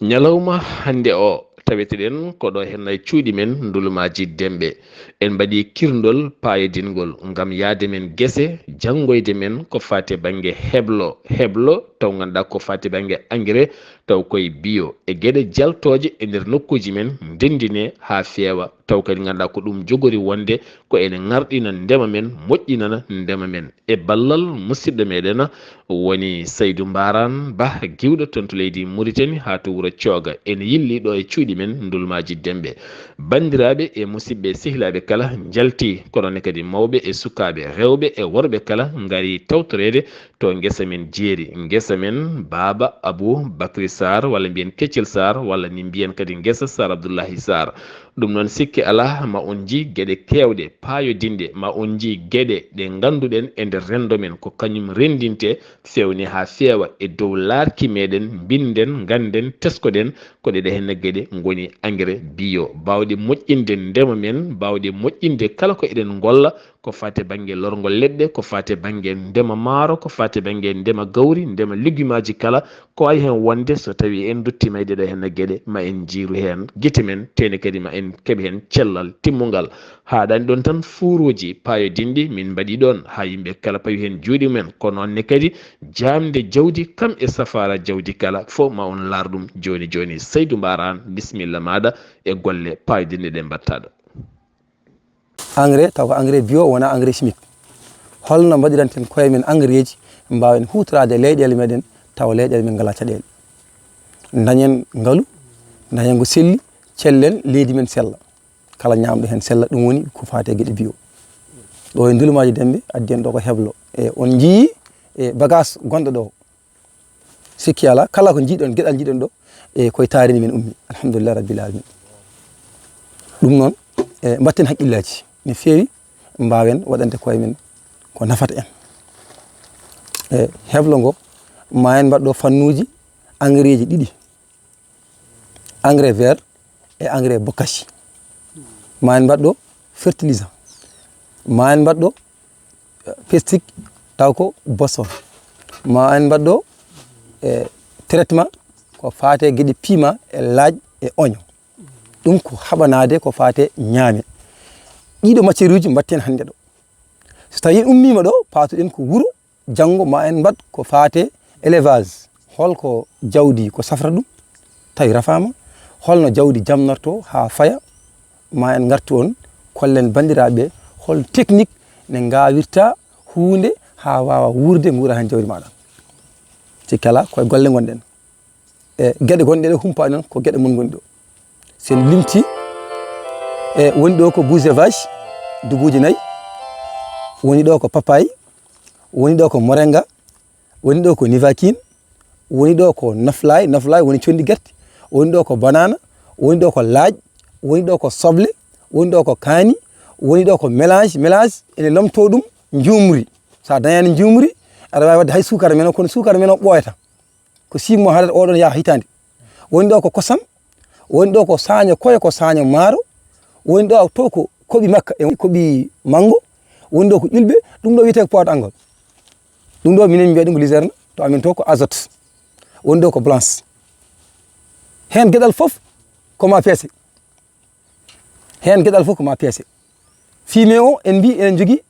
Nyalawma hande o taweteden ko do hennay cuudi men ndulumaji dembe en badi kirndol paayedingol ngam yaade men gese jangoyde men ko fate bange heblo taw ganda ko fate bange engrais taw koy bio e gede jaltoje e nder nokkuji men dendine ha feewa taw kadi ganda ko dum jogori wonde ko ene ngardina ndema men moƴƴinana ndema men e ballal musidɗo meɗen woni Saydou Mbaran Ba giwɗo tonto leydi Mauritanie ha to wuro Cioga en yilli ɗo e cuuɗi men ndulmaji dembe bandiraɓe e musidɓe sehilaɓe kala jalti kono kadi mawɓe e sukaɓe rewɓe e worɓe kala ngari tawtorede to guesa men jeeri guesa men Baba Abou Bakry Sarr walla mbiyen Keccel Sarr walla ni mbiyen kadi guesa Sarr Abdoullahi Sarr ɗum noon sikki ala ma on ji gueɗe kewɗe paayodinde ma on ji gueɗe ɗe ganduɗen e nder rendo men ko kañum rendinte fewni ha feewa e dow laarki meɗen binden ganden teskoɗen ko ɗeɗe henne gueɗe goni engrais bio bawɗe moƴƴinde ndema men bawɗe moƴƴinde kala ko eɗen golla ko fate banggue lorgol leɗɗe ko fate banggue ndema maaro ko fate banggue ndema gawri ndema légume aji kala ko wawi hen wonde so tawi en duttima e ɗeɗo henne gueɗe ma en jiiru hen guite men tene kadi ma en keeɓi hen cellal timmugal haɗani ɗon tan fuuruji payodinde min mbaɗi ɗon ha yimɓe kala pawi hen juuɗe men ko nonne kadi jamde jawdi kam e safara jawdi kala fo ma on laar ɗum joni joni Saydou Mbaran bisimilla maɗa e golle payodinde ɗe mbattaɗo engrais taw ko engrais bio wona engrais chimique holno mbaɗiranten koye men engrais ji mbawen hutorade leyɗele meɗen taw leyɗele men ngala caɗele dañen ngaalu dañen ko selli cellen leydi men sella kala ñamɗo hen sella ɗum woni ko fate gueɗe bio ɗo e ndulumaji dembe addi en ɗo ko heblo e on jii e bagage gonɗo ɗo sikki ala kala ko jiiɗon gueɗal jiiɗon ɗo e koye tarini men ummi alhamdulillah rabbil alamin ɗum noon e mbatten haqqillaji no feewi mbawen waɗande koye men ko nafata en e heblo ngo ma en mbaɗɗo fannuji engrais ji ɗiɗi engrais vert e engrais bokashi ma en mbaɗɗo fertilisant ma en mbaɗɗo pestique taw ko bosson ma en mbaɗɗo traitement ko fate gueɗe piment e laaj e oignon ɗum ko haɓanade ko fate ñaame ɗiɗo matiére uji mbatten hande ɗo so tawi ummima ɗo patuɗen ko wuuro janggo ma en mbaɗ ko fate élevage holko jawdi ko safrata ɗum tawi rafama holno jawdi jamnorto ha faya ma en gartu on kollen bandiraɓe hol technique ne gawirta hunde ha wawa wurde guura hen jawdi maɗa sikki ala koye golle gonɗen e gueɗe gonɗe ɗo humpani noon ko gueɗe mon goni ɗo sen limti e woni ɗo ko bouse vache dubuji 4 woni ɗo ko papaye woni ɗo ko moringa woni ɗo ko nivaquine woni ɗo ko noflay woni condi guerte woni ɗo ko banana woni ɗo ko laaj woni ɗo ko soble woni ɗo ko kaani woni ɗo ko mélange ene lomto ɗum jumri sa dañani jumri aɗa wawi wadde hay sukara men o kono sukara men o ɓooyata ko 6 mois haɗata oɗon yaha hitande woni ɗo ko kosam woni ɗo ko saño koye ko saño maaro woni ɗo to ko koɓi makka e koɓi mango woni ɗo ko ƴulɓe ɗum ɗo wiyete ko poivre angol ɗum ɗo minen mbiya ɗum ko luzerne to amin to ko azote woni ɗo ko blanche hen gueɗal foof koma peese hen gueɗal foof koma peese fumier o en mbi enen jogui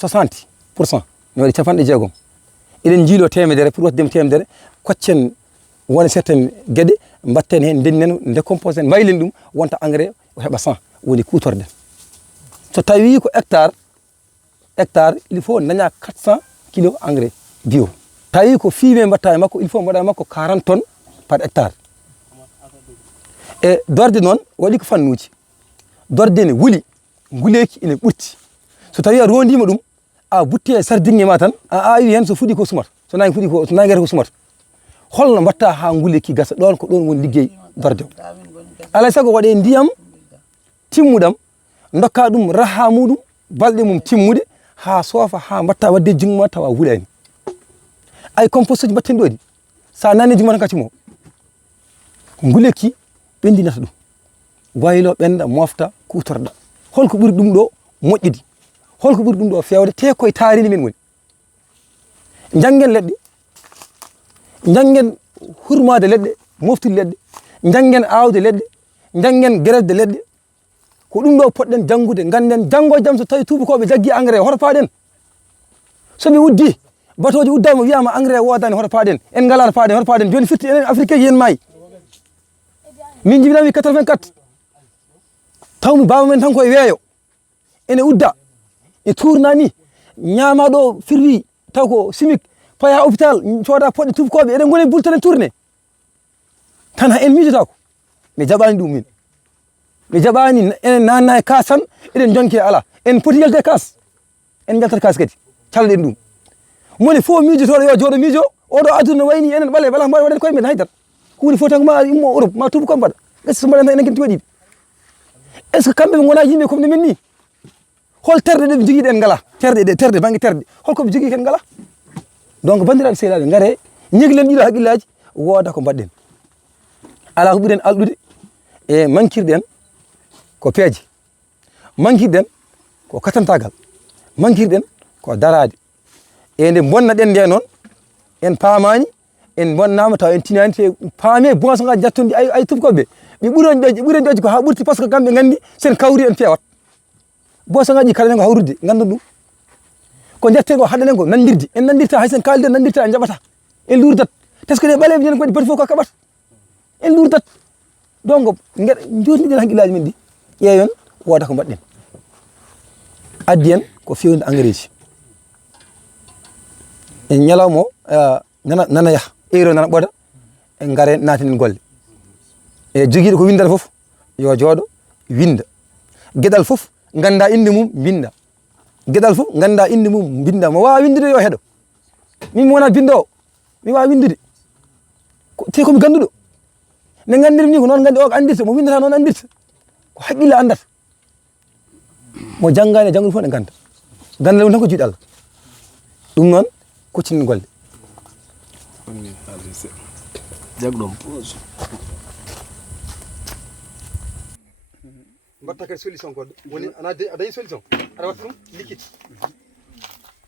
60% mi waɗi 60 eɗen jiilo temedere pour wattudemo temedere koccen wona certaine gueɗe mbatten hen ndennen décompose en mbaylen ɗum wonta engrais o heeɓa 100 woni kutorden so tawi ko hectare il faut daña 400 kilo engrais bio tawi ko fumier mbatta e makko il faut mbaɗa makko 40 tonnes par hectare e dorde noon waɗi ko fannuji dorde ne wuli nguleki ene ɓurti so tawi a rondima ɗum a butti e sardinge ma tan a awi hen so fuɗi ko sumata so nagi fuɗi ko so nagguete ko sumata holno mbatta ha nguleki gasa ɗon ko ɗon woni liggey dorde o alay saago waɗe ndiyam timmuɗam dokka ɗum raha muɗum balɗe mum timmude ha soofa ha mbatta wadde jungo ma tawa wuulani ay compost uji mbatten ɗo ɗi sa nani jungo tan kaccumo nguleki ɓendinata ɗum waylo ɓenda mofta kutorɗa holko ɓuri ɗum ɗo moƴƴude holko ɓuri ɗum ɗo fewde te koye tarini men woni janggen leɗɗe janggen hurmade leɗɗe moftude leɗɗe janggen awde leɗɗe janggen gueresde leɗɗe ko ɗum ɗo poɗɗen janngude ganden janngo e jaam so tawi tubakoɓe jaggi engrais hoto paɗen somi uddi batoji uddama wiyama engrais wodani hoto paɗen en galano paɗen hoto paɗen joni firti enen afrique yen maayi min jibinami 84 tawmi baba men tan koye weeyo ene udda e tourna ni ñama ɗo firwi taw ko chimique paya hôpital cooda poɗɗe tubakoɓe eɗen goni bultenen tourné tan ha en miijotako mi jaɓani ɗum min mi jaɓani enen nanna e kas tan eɗen jonki ala en poti yalte kas en jaltat kas kadi calɗen ɗum moni fof miijotoɗo yo jooɗo miijo oɗo aduna wayni enen ɓale wala mbawi waɗen koye men haydara hunde fof tan ma immo Europe ma tubakoɓe mbaɗa gasi so mbaɗen tan enen kadi waɗiɓe est ce que kamɓe ɓe gona yimɓe comme men ni hol terɗe ɗe ɓe joguiɗe en ngala terɗe banggue terɗe holkoɓe jogui ken ngala donc bandiraɓe sehilaɓe gaare ñeglen ɗiɗo haqqillaji wooda ko mbaɗɗen ala ko ɓuuren alɗude e mankirɗen ko peeje mankirɗen ko katantagal mankirɗen ko darade e nde bonnaɗen nde noon en paamani en bonnama taw en tinani te paame boisson ngaji jattude ay tubakoɓe ɓe ɓuuren ɗoji ko ha ɓurti par ce que kamɓe gandi sen kawri en pewat boisson ngaji kalane ko hawrude gandon ɗum ko jetten ko haɗanen ko nandirde en nandirta hay sen kalde nandirta en jaɓata en lurdat teskade ɓaleɓe ñanden ko waɗi bati fof ko kaɓata en lurdat donc jotniɗen haqqillaji men ɗi ƴeewen wooda ko mbaɗɗen addi en ko fewde engrais ji en ñalawma o nana yaaha euro nana ɓoda en gaare natinen golle e joguiɗo ko windata foof yo jooɗo winda gueɗal foof ganda inde mum binda gueɗal foof ganda inde mum binda mo wawa windude yo heeɗo min mi wona bindowo mi wawa windude te komi ganduɗo ne gandirmi ni ko noon gandi o ko andirta mo windata noon andirta ko haqqille andata mo janggani e janggude fof ne ganda gandal mum tan ko juuɗe Allah ɗum noon koccinen golle jagɗon pause mbatta kadi solution goɗɗo woni a dañi solution aɗa watta ɗum liquide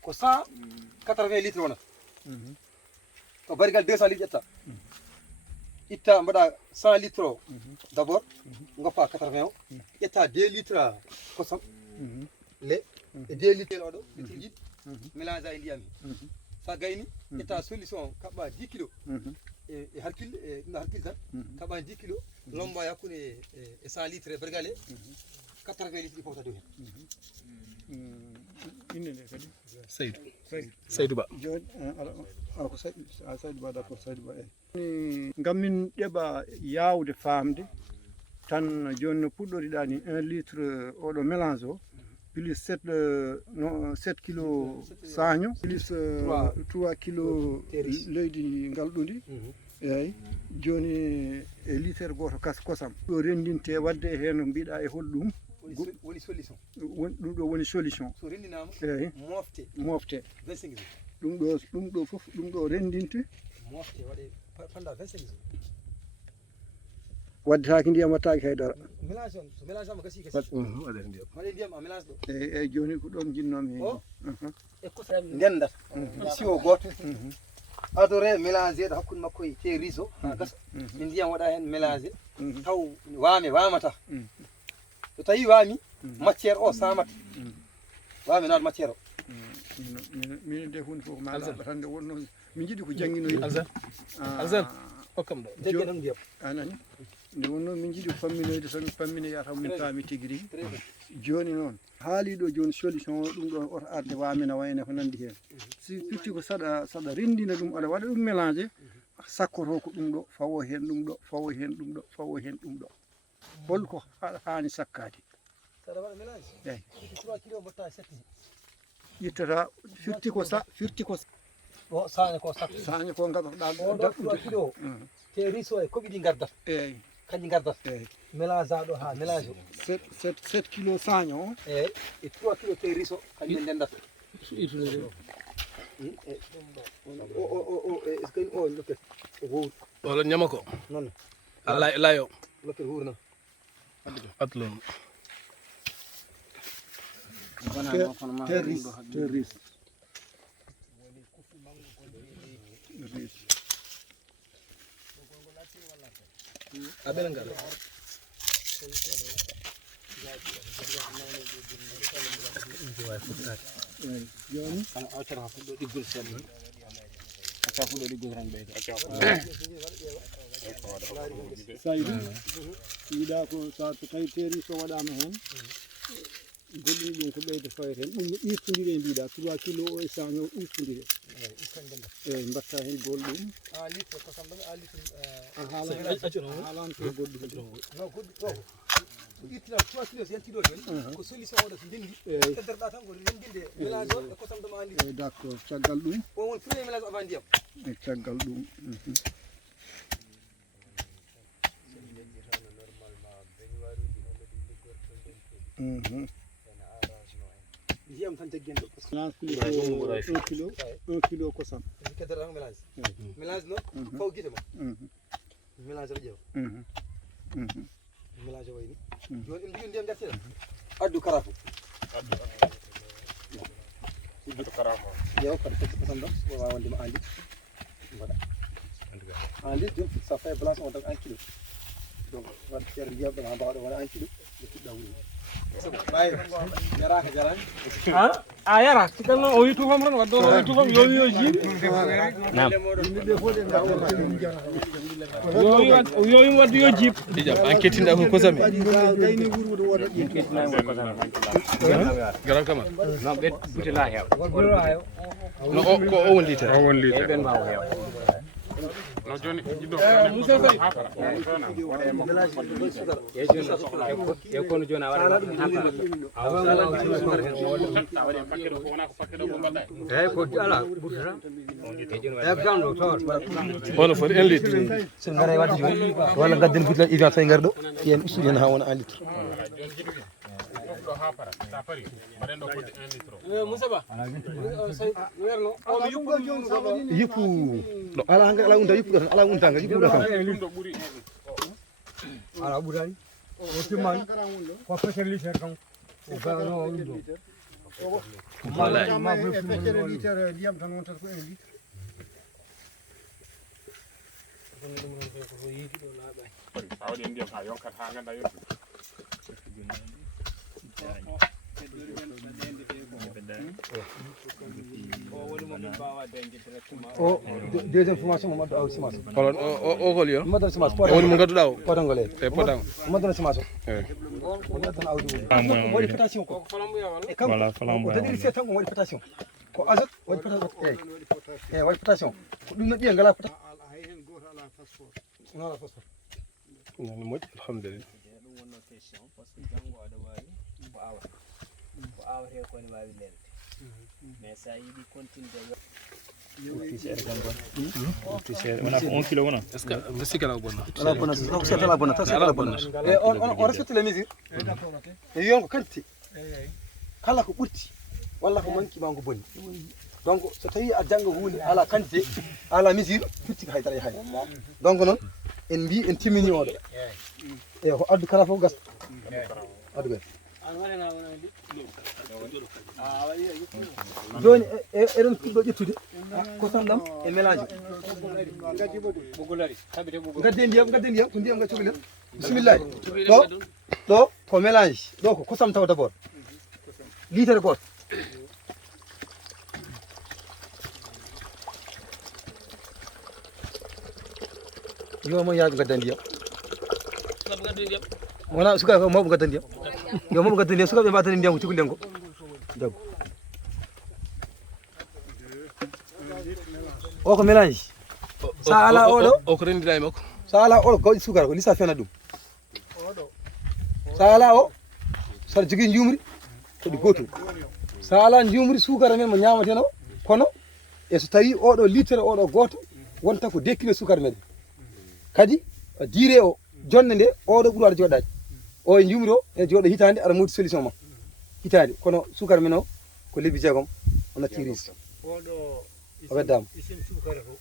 ko 180 litres wonata o barigal 200 litres ƴetta itta mbaɗa 100 litres o d' abord goppa 80 o ƴetta 2 litres kosam lait e 2 litres oɗo litre jiɗi mélange a e ndiyam sa gayni ƴetta solution kaɓɓa 10 kilos e harkille e ɗum harkille tan kaɓa 10 kilos lomba hakkude e 100 litres e bergale 80 litres ɗi fofta dow hen inde nde kadi Saydou Ba joni ala ko Saydou Ba d'accord Saydou Ba eyyi ngam min ɗeɓa yawde famde tan joni no puɗɗoriɗa ni 1 litre oɗo mélange o plus 7 kilos saño plus 3 kilos leydi galɗudi eyyi joni e litre goto kosam ɗo rendinte wadde hen mbiɗa e holɗum woni solution ɗum ɗo woni solution so rendinama eyyi mofte 25 jours ɗum ɗo foof ɗum ɗo rendinte mofte waɗe pendant 25 jours waddetake ndiyam wattaki haydara mélange on so mélange ama gasi waɗe ndiyam waɗe ndiyam a mélange ɗo eyyi joni ko ɗon jinnomi e kosam ndendata siwo goto adore mélangé ɗo hakkude makko e te riso ha gasa mi ndiyam waɗa hen mélangé taw wamata so tawi wami matière o samata wami nawde matière o min de hunde fof ma laɓatande wonno min jiiɗi ko jangguinoyi alsan hokkam ɗo jegge ɗon ndiyam anani nde wonno min jiiɗi ko famminoyde somin pamminoya taw min paami tigui rigui joni noon haaliɗo joni solution o ɗum ɗo oto arde wamina wayne ko nandi hen si firti ko saɗa rendina ɗum aɗa waɗa ɗum mélangé sakkoto ko ɗum ɗo fawo hen ɗum ɗo fawo hen ɗum ɗo fawo hen ɗum ɗo holko hani sakkade saɗa waɗa mélange eyyi 3 kilos mbatta 7 ittata firti ko o saña ko sakko saña ko gadotoɗa oɗo 3 kilos te riso e koɓi ɗi gardata eyyi kanƴi gardata eyyi mélange aɗo ha mélange o 7 kilos saña o eyyi e 3 kilos te riso kañum ndendata est ce que o lokket o howru wala ñama ko noon layo lokket hurna atlon terris abel ngal joni ana awtara fuɗɗo ɗiggol seeɗa ni aka fuɗɗo ɗiggol tan ɓeydo saydu yiɗa ko sa so tawi teeri so waɗama hen goɗɗum ɗum ko ɓeyde fawete hen ɗum no irtodire mbiɗa 3 kilo o e 100 no irtodire eyyi mbatta hen gol ɗum haalano to goɗɗum ittira 3 kilos yantiɗo hen ko solution oɗo so ndendi tedderɗa tan ko rendinde mélange o e kosam ɗum andi d' accord caggal ɗum on woni premier mélange avant ndiyam e caggal ɗum ndiyam tan jaggenɗo mélange plus 1 kilo kosam tedderɗa tan mélange mélange noon faw guite ma mélange aɗa ƴeewa mélange wayni joni en jogui ndiyam jaltira addu karafo ƴeew kadi fecce kosam ɗam wawa wondema en litre mbaɗa en litre joni ça fait blanche on tan 1 kilo donc waɗ ceere ndiyam ɗam ha mbawɗa wona 1 kilo ɓe tiɗɗa wuuri ɓayi yaraka jarani a yara sikalno o wi tufam tan waddo o wi tufam yo wi o jiiɗi yo wi wadde yo jiib jam an kettinɗa ko kosami gayni wuurwude woda garan kama non ɓe butela heew no o ko o won litre ɓen mbawa heew e kono joni a waɗa eyyi ko ala ɓurtata exemple toon hono foti 1 litre so ngara wadde joni walla gadden butel ivan tawi ngari ɗo yen ustude hen ha wona 1 litre yippu ɗo ala hankkadi ala unta yippuɗo tan ala untanga yippuɗo kam ala ɓurani o timmani ko feccere litere kam o gano o ɗum ɗo feccere litere ndiyam tan wontata ko 1 litre o deuxiéme formation mo addo aw semence holon o hol yo mo addo semence woni mo gadduɗa o potangol e potan mo addo semence eyyi o addan awdi mo waɗi potation ko e kanko ko dadiri se tan ko waɗi potation ko azote waɗi potation eyyi waɗi potation ko ɗum no ɓiya ngala potat hay hen goto ala phosphore ngala phosphore non moƴƴi alhamdulillah ɗum wonno question par ce que janggo aɗa wawi ko awata ko awate ko ne wawi lelde mais sa yiiɗi continude wona ko 1 kilo wona est ce que mi sikala o bonna ala bonna ko set ala bonna tan set ala bonna e on respecte les mesures e wiyon ko quantité kala ko ɓurti walla ko manki ma ko bonni donc so tawi a jangga hunde ala quantité ala mesure fitti ko haydara hay donc noon en mbi en timmini oɗo e ko addu kala fof gasta addu ɓen joni eɗen puɗɗo ƴettude kosam ɗam e mélange gadde ndiyam ko ndiyam ga cukalel bisimillahi ɗo ko mélange ɗo ko kosam taw d' abord litere goto yo mo yaaɓe gadda ndiyam wona sukaɓe ko mawɓe gadda ndiyam yo mawɓe gadda ndiyam sukaɓe mbatani ndiyam ko cukalel ko jaggu o ko mélange sa ala oɗo o ko rendira e makko sa ala oɗo gawƴi sukara ko lissa fena ɗum sa ala o saɗa jogui jumri koɗi gotum sa ala jumri sukara men mo ñamateno kono e so tawi oɗo litere oɗo goto wonta ko 2 kilo sukara meɗen kadi diire o jonde nde oɗo ɓuuri aɗa joɗɗaji o e jumri o e joɗɗo hitande aɗa modi solution ma hitande kono sukara men o ko lebbi jeegom o natti risque oɗo o weddama isim sukara ko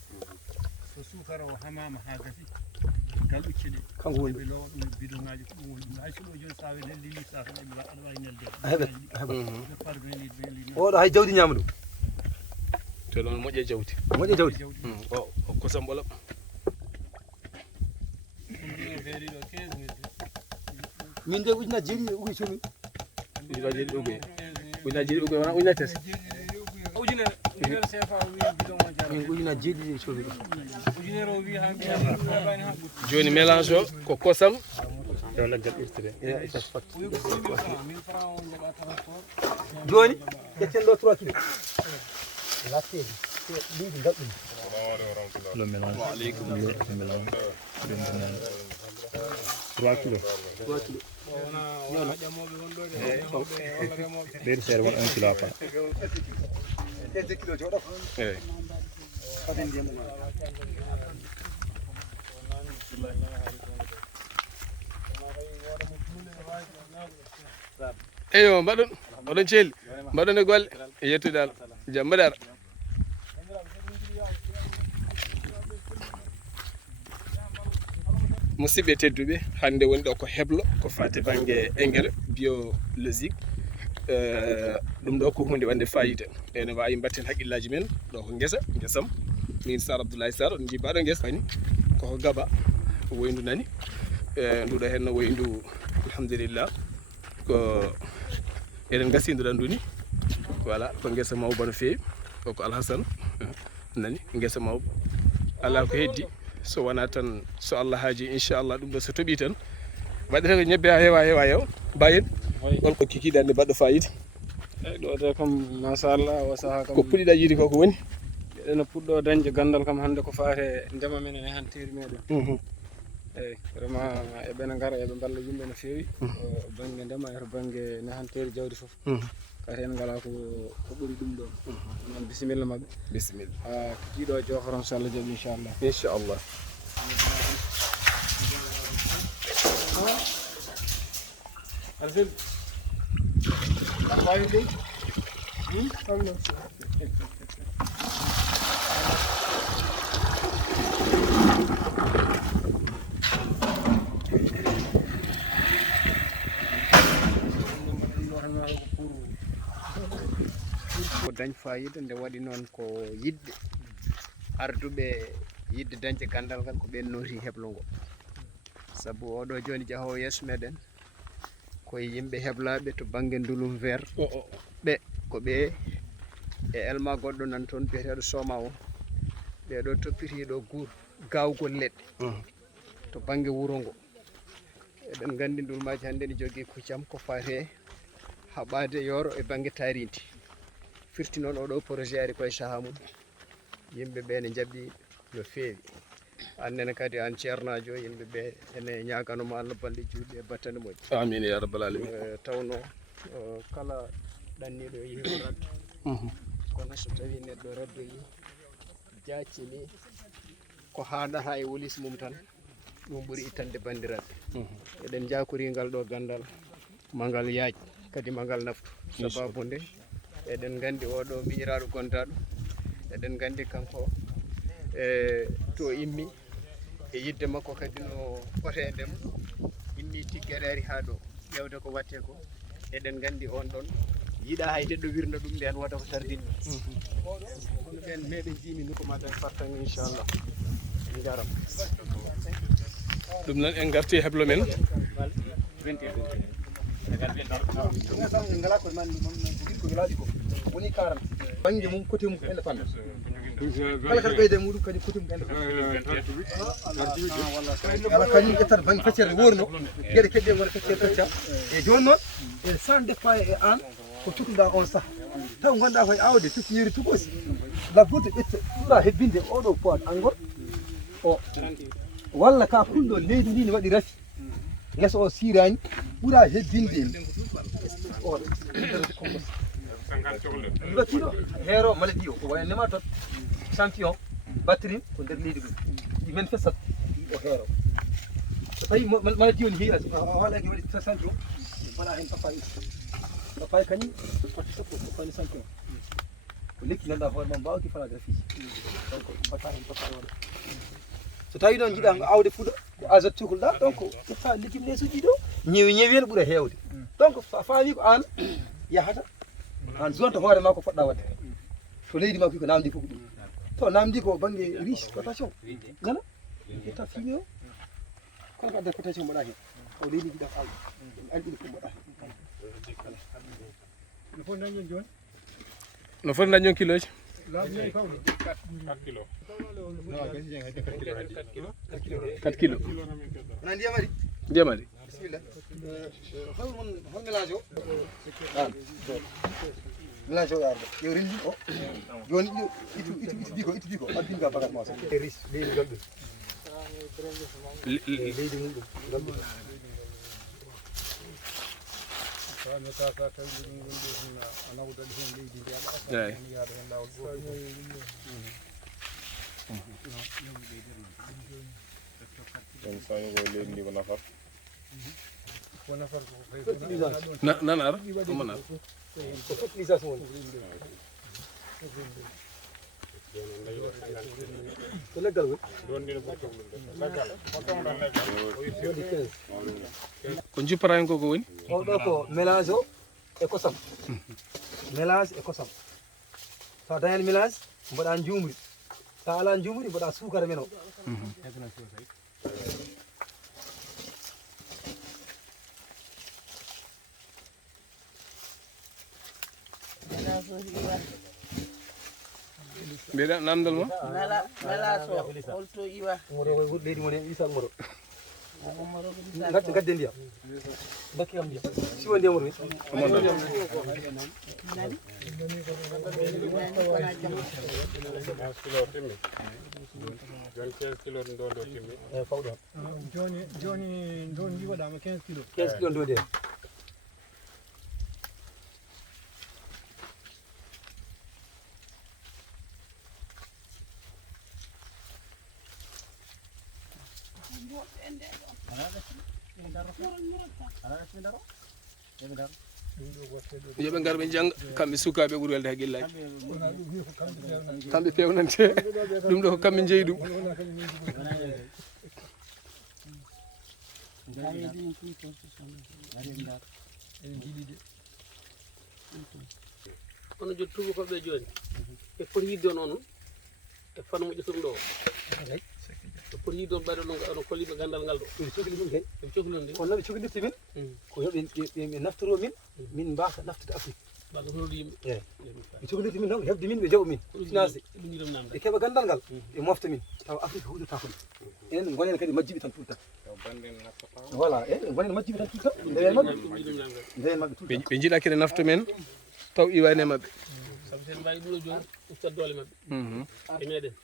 so sukara o hamama ha gasi gal ɓucce ɗe kanko woni ɓe lowa ɗum bidon ngaji ko ɗum woni ɗum hay so ɗo joni sa nelli li sa tan aɗa wawi nelde a heɓet par 20 litres oɗo hay jawdi ñama ɗum to ɗon moƴƴe jawdi moƴƴe jawdi o kosam ɓolam min de ujuna jeeɗiɗi ugi somi ujuna jeeɗiɗi ugoye ujuna jeeɗiɗi ugoye wona ujuna tati min ujuna jeeɗiɗi somi ɗo joni mélange o ko kosam yo leggal irtude joni ƴetten ɗo 3 kilo latteji ɗiɗi gaɓɓuɗi le mélange waaleykum le mélange 3 kilos 3 kilo ɓeydu seeɗa won 1 kilo a pana 2 kilo joɗo eyyi faden ndiyam eyo mbaɗon oɗon ceeli mbaɗon e golle e yettude Allah jam mbaɗara musidɓe tedduɓe hande woni ɗo ko heblo ko fate banggue engrais biologique ɗum ɗo ko hunde wande fayida ene wawi mbatten haqqillaji men ɗo ko guesam min Sar Abdoulaye Sarr on jibaɗo guesa fani koko gaba woyndu nani nduɗo henno woyndu alhamdulillah ko eɗen gasinduɗan nduni voilà ko guesa mawba no fewi koko Alhassane nani guesa mawba ala ko heddi so wona tan so Allah haaji inchallah ɗum ɗo so tooɓi tan waɗete ko ñebbe ha heewa yew bayen on ko kikiɗa nde mbaɗɗo fayida eyyi ɗo de kam machallah o saaha kam ko puɗɗiɗa yiide ko woni ene puɗɗo dañde gandal kam hande ko faate ndema men e hanteri meɗen eyyi vraiment eɓene gara eɓe balla yimɓe no fewi banggue ndema e to banggue ne hanteri jawdi foof kadi en ngala ko ɓuuri ɗum ɗo noon bisimilla mabɓe bisimilla ha kikiɗo joforon so Allah jaaɓi inchallah inchallah alfil aɗa wawi ko dañ fayida nde waɗi noon ko yidde arduɓe yidde dañde gandal ngal ko ɓen nooti heblo ngo saabu oɗo joni jaahowo yeeso meɗen koye yimɓe heblaɓe to banggue ndulum vert ɓe ko ɓe e elma goɗɗo nan toon biyeteɗo soma o ɓeɗo toppitiɗo gawgol leɗɗe to banggue wuuro ngo eɗen gandi ndulmaji hande ne jogui kuccam ko fate haɓade yoro e banggue taridi firti noon oɗo projet ari koye saaha mum yimɓeɓe ne jaɓɓi no fewi annene kadi an ceernajo yimɓeɓe ene ñaganoma Allah balɗe juuɗe e battane moƴƴi amin ya rabbal alamin tawno kala ɗanniɗo yehi ko raddu kono so tawi neɗɗo raddoyi jaccini ko haɗata e wolis mum tan ɗum ɓuuri ittande bandiraɓe eɗen jakori ngal ɗo gandal magal yaaj kadi magal naftu sababude eɗen gandi oɗo miñiraɗo gontaɗo eɗen gandi kanko to immi e yidde makko kadi no fota e ndema immi tigguere ari ha ɗo ƴewde ko watte ko eɗen gandi on ɗon yiiɗa hayde ɗo wirna ɗum nden waɗa ko tardinni kono ɓen meɗen jimi ni ko maɗen fartan inchallah en jaram ɗum noon en garti heblo men ngala ko man ko wilaji ko woni 40 banggue mum côté mum ko ende fanna kala kala ɓeyde muɗum kadi côté mum ende ala kañum ƴettata banggue feccere worno gueɗe kedde wona feccere fecca e joni noon e sans défaille e an ko cukalɗa on saaha taw gonɗa koye awde pepiniére tugosi labbude ƴetta ɓuura hebbinde oɗo poids angol o walla ka kulɗo leydi ndi ne waɗi rafi guesa o sirani ɓuura hebbinde oɗo kiɗo heero maladie o ko wayno nématode champion batterie ko nder leydi ɗum ɗi men fesat o heero so tawi maladie o ne heewi a waɗaki waɗi champion mbaɗa hen papaye kañum fatti sappo papaye champion ko lekki ganduɗa hoore ma mbawki farade rafiji donc mbatta hen papaye waɗa so tawi noon jiiɗa awde fuuɗa ko azote cukalɗa donc ƴetta légume les uji ɗo ñewi hen ɓuura hewde donc sa faami ko an yahata an jonta hoore ma ko poɗɗa wadde to leydi ma ko namdi fof ɗum to namdi ko banggue riche cotation ngala ƴetta fumier o kono ko adda potation mbaɗa hen taw leydi jiɗa ko awdi ari ɗiɗi fof mbaɗa hen no fof dañen joni no foti dañon kiloji laabi fawɗo 4 kilo 4 kilo wona ndiyam ari ndiyam ari bisimilla hol mélange o mélange o yarde yo rilli o joni itu bi ko addinga bagat ma so ris leydi galɗum leydi mum ɗum galɗum mi tata tawi ɗum gonɗi hen a nawdani hen leydi ndi aɗa eyi yaade hen lawol ɗum sañugo leydi ndi ko nafat ko nafata ko fay nan ara oman ara ko fertilisation woni ko leggal woni ko jippata hen koko woni o ɗo ko mélange o e kosam mélange e kosam sa dañani mélange mbaɗa jumri sa ala jumri mbaɗa sukara men o mbiɗa namdal ma holto iwa moɗo koye leydi mon hen isa moɗo gadde ndiyam bakki kam ndiyam siwo ndiyam oɗo e fawɗo joni ndon ndi waɗama 15 kilos 15 kilo ndo nde yoɓe gar ɓe jangga kamɓe sukaɓe ɓuuri welde haqqillaji kamɓe pewnante ɗum ɗo ko kamɓe jeeyi ɗum kono joni tubakoɓe joni e poti yidde on onon e fan moƴƴotoɗum ɗo e poti yidde on ɓayɗo ɗon kolliɓe gandal ngal ɗo ɓe cohli min kay eɓe cohlude kono noon ɓe cohlirta min ko yoɓe naftoro min mbasa naftude Afrique ɓaɗo honoɗo yimɓe eyi ɓe cohlirta min noon hebde min ɓe jaɓa min financé ɗum jiɗom namde ɓe keeɓa gandal ngal ɓe mofta min tawa Afrique huɗata ko ɗum enen gonen kadi majjiɓe tan tout le temps voilà e gonen majjiɓe tan tout le temps ndewen mabɓe ndewen mabɓe tout le temps ɓe jiiɗa kene nafta men taw iwani e mabɓe saabu sen mbawi ɗum ɗo joni ustat doole mabɓe e meɗen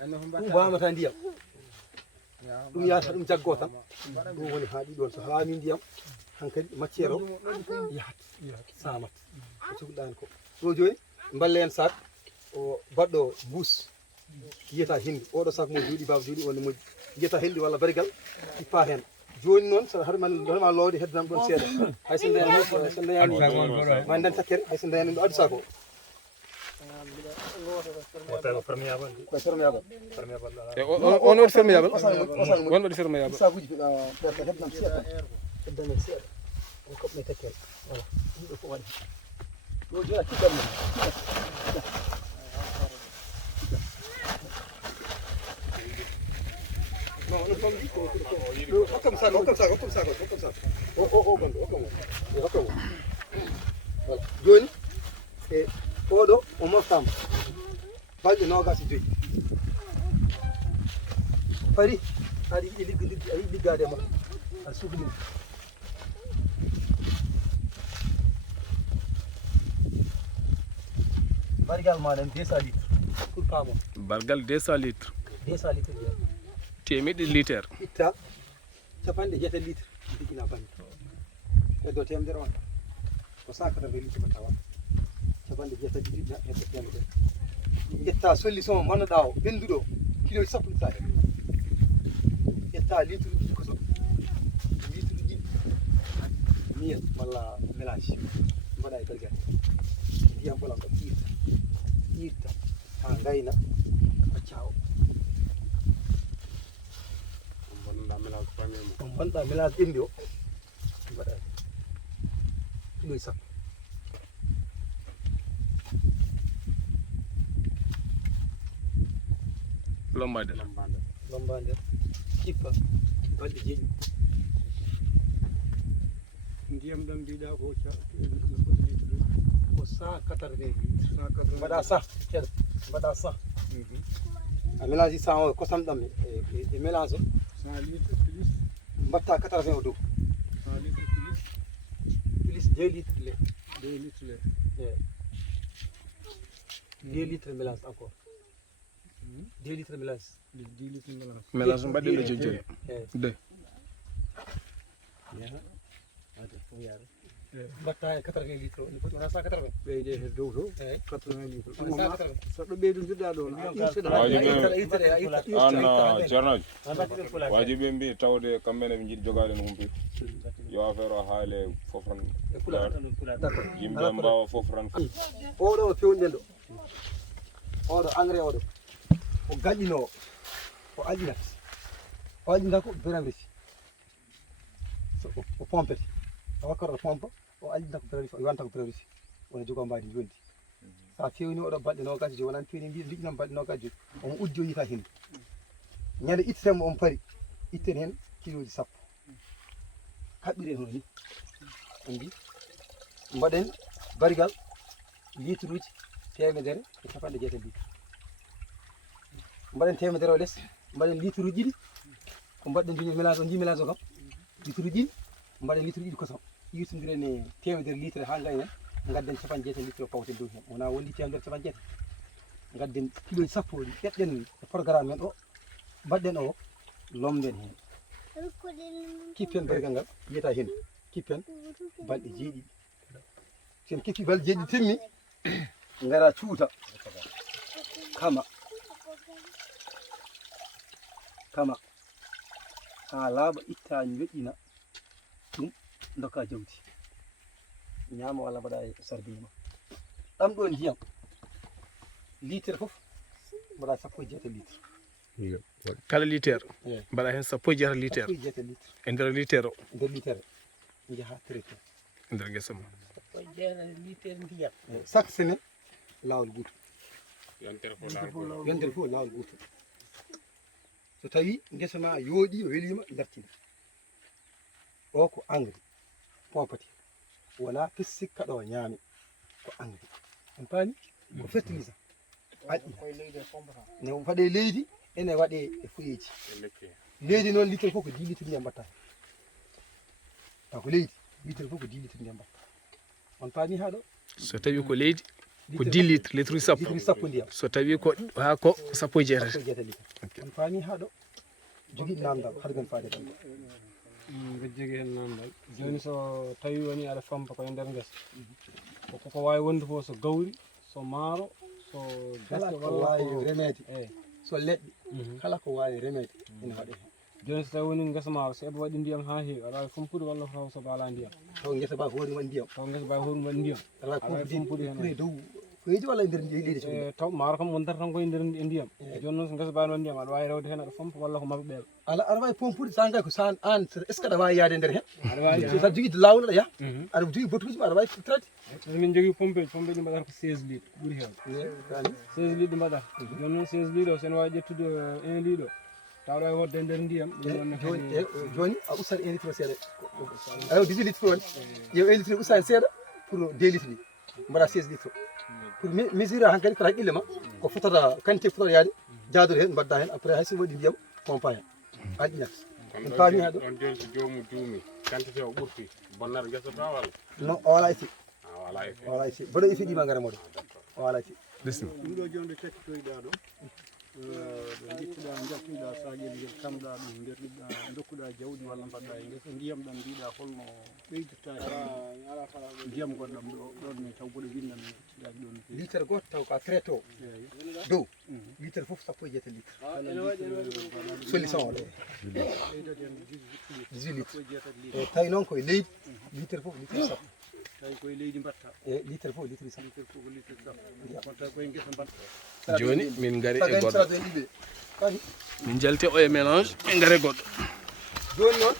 ɗum wamata ndiyam ɗum yahata ɗum jaggo tan ɗum woni ha ɗiɗon so haami ndiyam hankkadi matiére o yahat samat ko cohluɗa hen ko ɗo joni balle hen sac o baɗɗo bus yiyata hindi oɗo sac mo juuɗi baba juuɗi wonde moƴƴi yiyata hindi walla barigal ippa hen joni noon so hoɗema lowde heddanam ɗon seeɗa hay so dañani ma nden takkere hay so dañani ɗo addu sac o koye perméable e on waɗi ferméable on waɗi ferméable sakuji ɓeɗa ɓerta heddanam seeɗa heddamen seeɗa o koɓme takkere voilà ɗum ɗo fof waɗi ɗo joni a kiɗɗatno non on famɗi hokkam sac o gonɗo hokkam o voilà joni e oɗo o moftama balɗe nogas e joyyi fari aɗa yiɗi liggodirde a yiɗi liggade e makko aɗa suhlima barigal maɗa 200 litres pour pamo bargal 200 litres 200 litres ndiyam temeɗɗi litre itta capanɗe jeetati litres ligguina banggue heddo temedere on ko 180 litres mo tawa capanɗe jeetati litres heddo temedere ƴetta solution mannoɗa o ɓenduɗo kiloji sappo litta hen ƴetta litre uji koso litre uji miyel walla mélange mbaɗa e bergal ndiyam ɓolam ɗam irta ha gayna facca o on banɗa mélange ɓendi o mbaɗa kiloji sappo lombaɗe bamba nder kippa balɗe jeeɗi ndiyam ɗam mbiɗa ko no foti litre ko 180 litres mbaɗa 100 ceeɗa mbaɗa 100 a mélange 100 o kosam ɗam e mélange o 100 litres plus mbatta 80 o dow 100 litres plus 2 litres lait 2 litres lait eyi 2 litres mélange encore 2 litres mélange 10 litres mélange mélange mbaɗɗen ɗo jejjere eyi de mbatta hen 80 litres o ne foti wona 180 ɓeyde he dow to eyi 80 litres wona 180 saɗo ɓeydodirɗa ɗon an ceernojo wajiɓe mbi tawde kamɓene ɓe jiiɗi jogade no humpir yo affaire o haale fof tan yimɓe mbawa fof tan oɗo o pewniɗen ɗo oɗo engrais oɗo o gaƴƴinowo o aƴƴinat o aƴƴinta ko beram resi so o pompete o wakkata o pompa o aƴƴinta ko beram resi o yonta ko beram resi wona jogo mbadi jondi sa fewni oɗo balɗe nogas joyi wonani fewni mbiɗo liƴƴinam balɗe nogas joyi omo uddi o yita hendu ñande ittetemo on paari itten hen kiloji 10 kaɓɓiren hono ni on mbi mbaɗen barigal litre uji 100 e capanɗe jeetati litre mbaɗen 100 o less mbaɗen litre uji ɗiɗi ko mbaɗɗen joni mélange o ndi mélange o kam litre uji ɗiɗi mbaɗen litre uji ɗiɗi kosam iwtidiren e 100 litre ha gaynen gadden capanɗe jeetati litre o pawten dow hen wona won litre nder capanɗe jeetati gadden kiloji 10 ɗi ƴeɗɗen e programme men o mbaɗɗen o lomden hen kippen barigal ngal yiyata hen kippen balɗe jeeɗiɗi sen kippi balɗe jeeɗiɗi timmi gara cuuta kama ha laaɓa itta ñoƴƴina ɗum dokka jawdi ñaama walla mbaɗa e sardiye ma ɗam ɗo ndiyam litre fof mbaɗa 17 litre kala litere eyi mbaɗa hen 17 litere 17 litre e nder litere o nder litere jaha traité e nder guesa ma litre ndiyam chaque semaine lawol goto yontere fof lawol goto so tawi guesa ma yooɗi welima dartina o ko engrais pompati wona pissikka ɗo ñaami ko engrais on paami ko fertilisant aƴƴina ne waɗe leydi ene waɗe e foyeji leydi noon litre fof ko 10 litre ndiyam mbatta taw ko leydi litre fof ko 10 litre ndiyam mbatta on paami ha ɗo so tawi ko leydi ko 10 litre litre 10 litre 10 ndiyam so tawi ko ha ko 17 litre on paami ha ɗo jogiiɗo namdal haɗa men faade tan mbiɗa jogui hen namdal joni so tawi woni aɗa fampa koye nder guesa koko wawi wonde fof so gawri so maaro so kala gerte ko wawi remede eyi so leɗɗe kala ko wawi remede ene waɗe hen joni so tawi woni guesa maaro so eɓe waɗi ndiyam ha heewi aɗa wawi fompude walla taw so baala ndiyam taw guesa ba hoore waɗi ndiyam taw guesa ba hoɗum waɗi ndiyam aɗa wawi fompude hen fompude dow foyeji walla e nder leydi so taw maaro kam wontat tan koye nder ndiyam joni noon so guesa ba no ndiyam aɗa wawi rewde hen aɗa fompa walla ko maɓe ɓeeɓa ala aɗa wawi pompude sa gay ko sa an est ce que aɗa wawi yaade nder hen aɗa wawi so sa jogui lawol aɗa yaha aɗa jogui botuji ma aɗa wawi traité min jogui pompeji pompeji mbaɗata ko 16 litres ɓuuri hewde 16 litres mbaɗata joni noon 16 litres o sen wawi ƴettude 1 litre o taw ɗo wodde nder ndiyam joni a ustat 1 litre seeɗa ayo 18 litres woni ƴeew 1 litre usta hen seeɗa pour 2 litres ɗi mbaɗa 16 litres pour mesure hankkadi koto haqqille ma ko fotata quantité fotata yaade jaadude hen mbadda hen après hay so waɗi ndiyam pompa hen aƴƴinat en paami ha ɗo on joni so jomum duumi quantité o ɓurti bonnata guesa ta walla non o wala effet wala effet o wala effet mbaɗo effet ɗima gara moɗo o wala effet ɗum ɗo joni ɗo kettitoyɗa ɗo ɗo ƴettuɗa jaltiɗa saƴel ngel kamɗa ɗum nder ɗiɗɗa dokkuɗa jawdi walla mbaɗɗa e guesa ndiyam ɗam mbiɗa holno ɓeydata ndiyam gonɗam ɗo ɗon ne taw boɗo windan ƴettuɗaki ɗon litre goto taw ka traité o dow litre foof 17 litre solution o ɗo 18 litre e tawi noon koye leydi litre foof litre 10 tawi koye leydi mbatta e litre fof litre 10 litre fof ko litre 10 kon tawi koye guesa mbatta joni min gari e goɗɗo ɗiɓe min jalte o e mélange min gari goɗɗo joni noon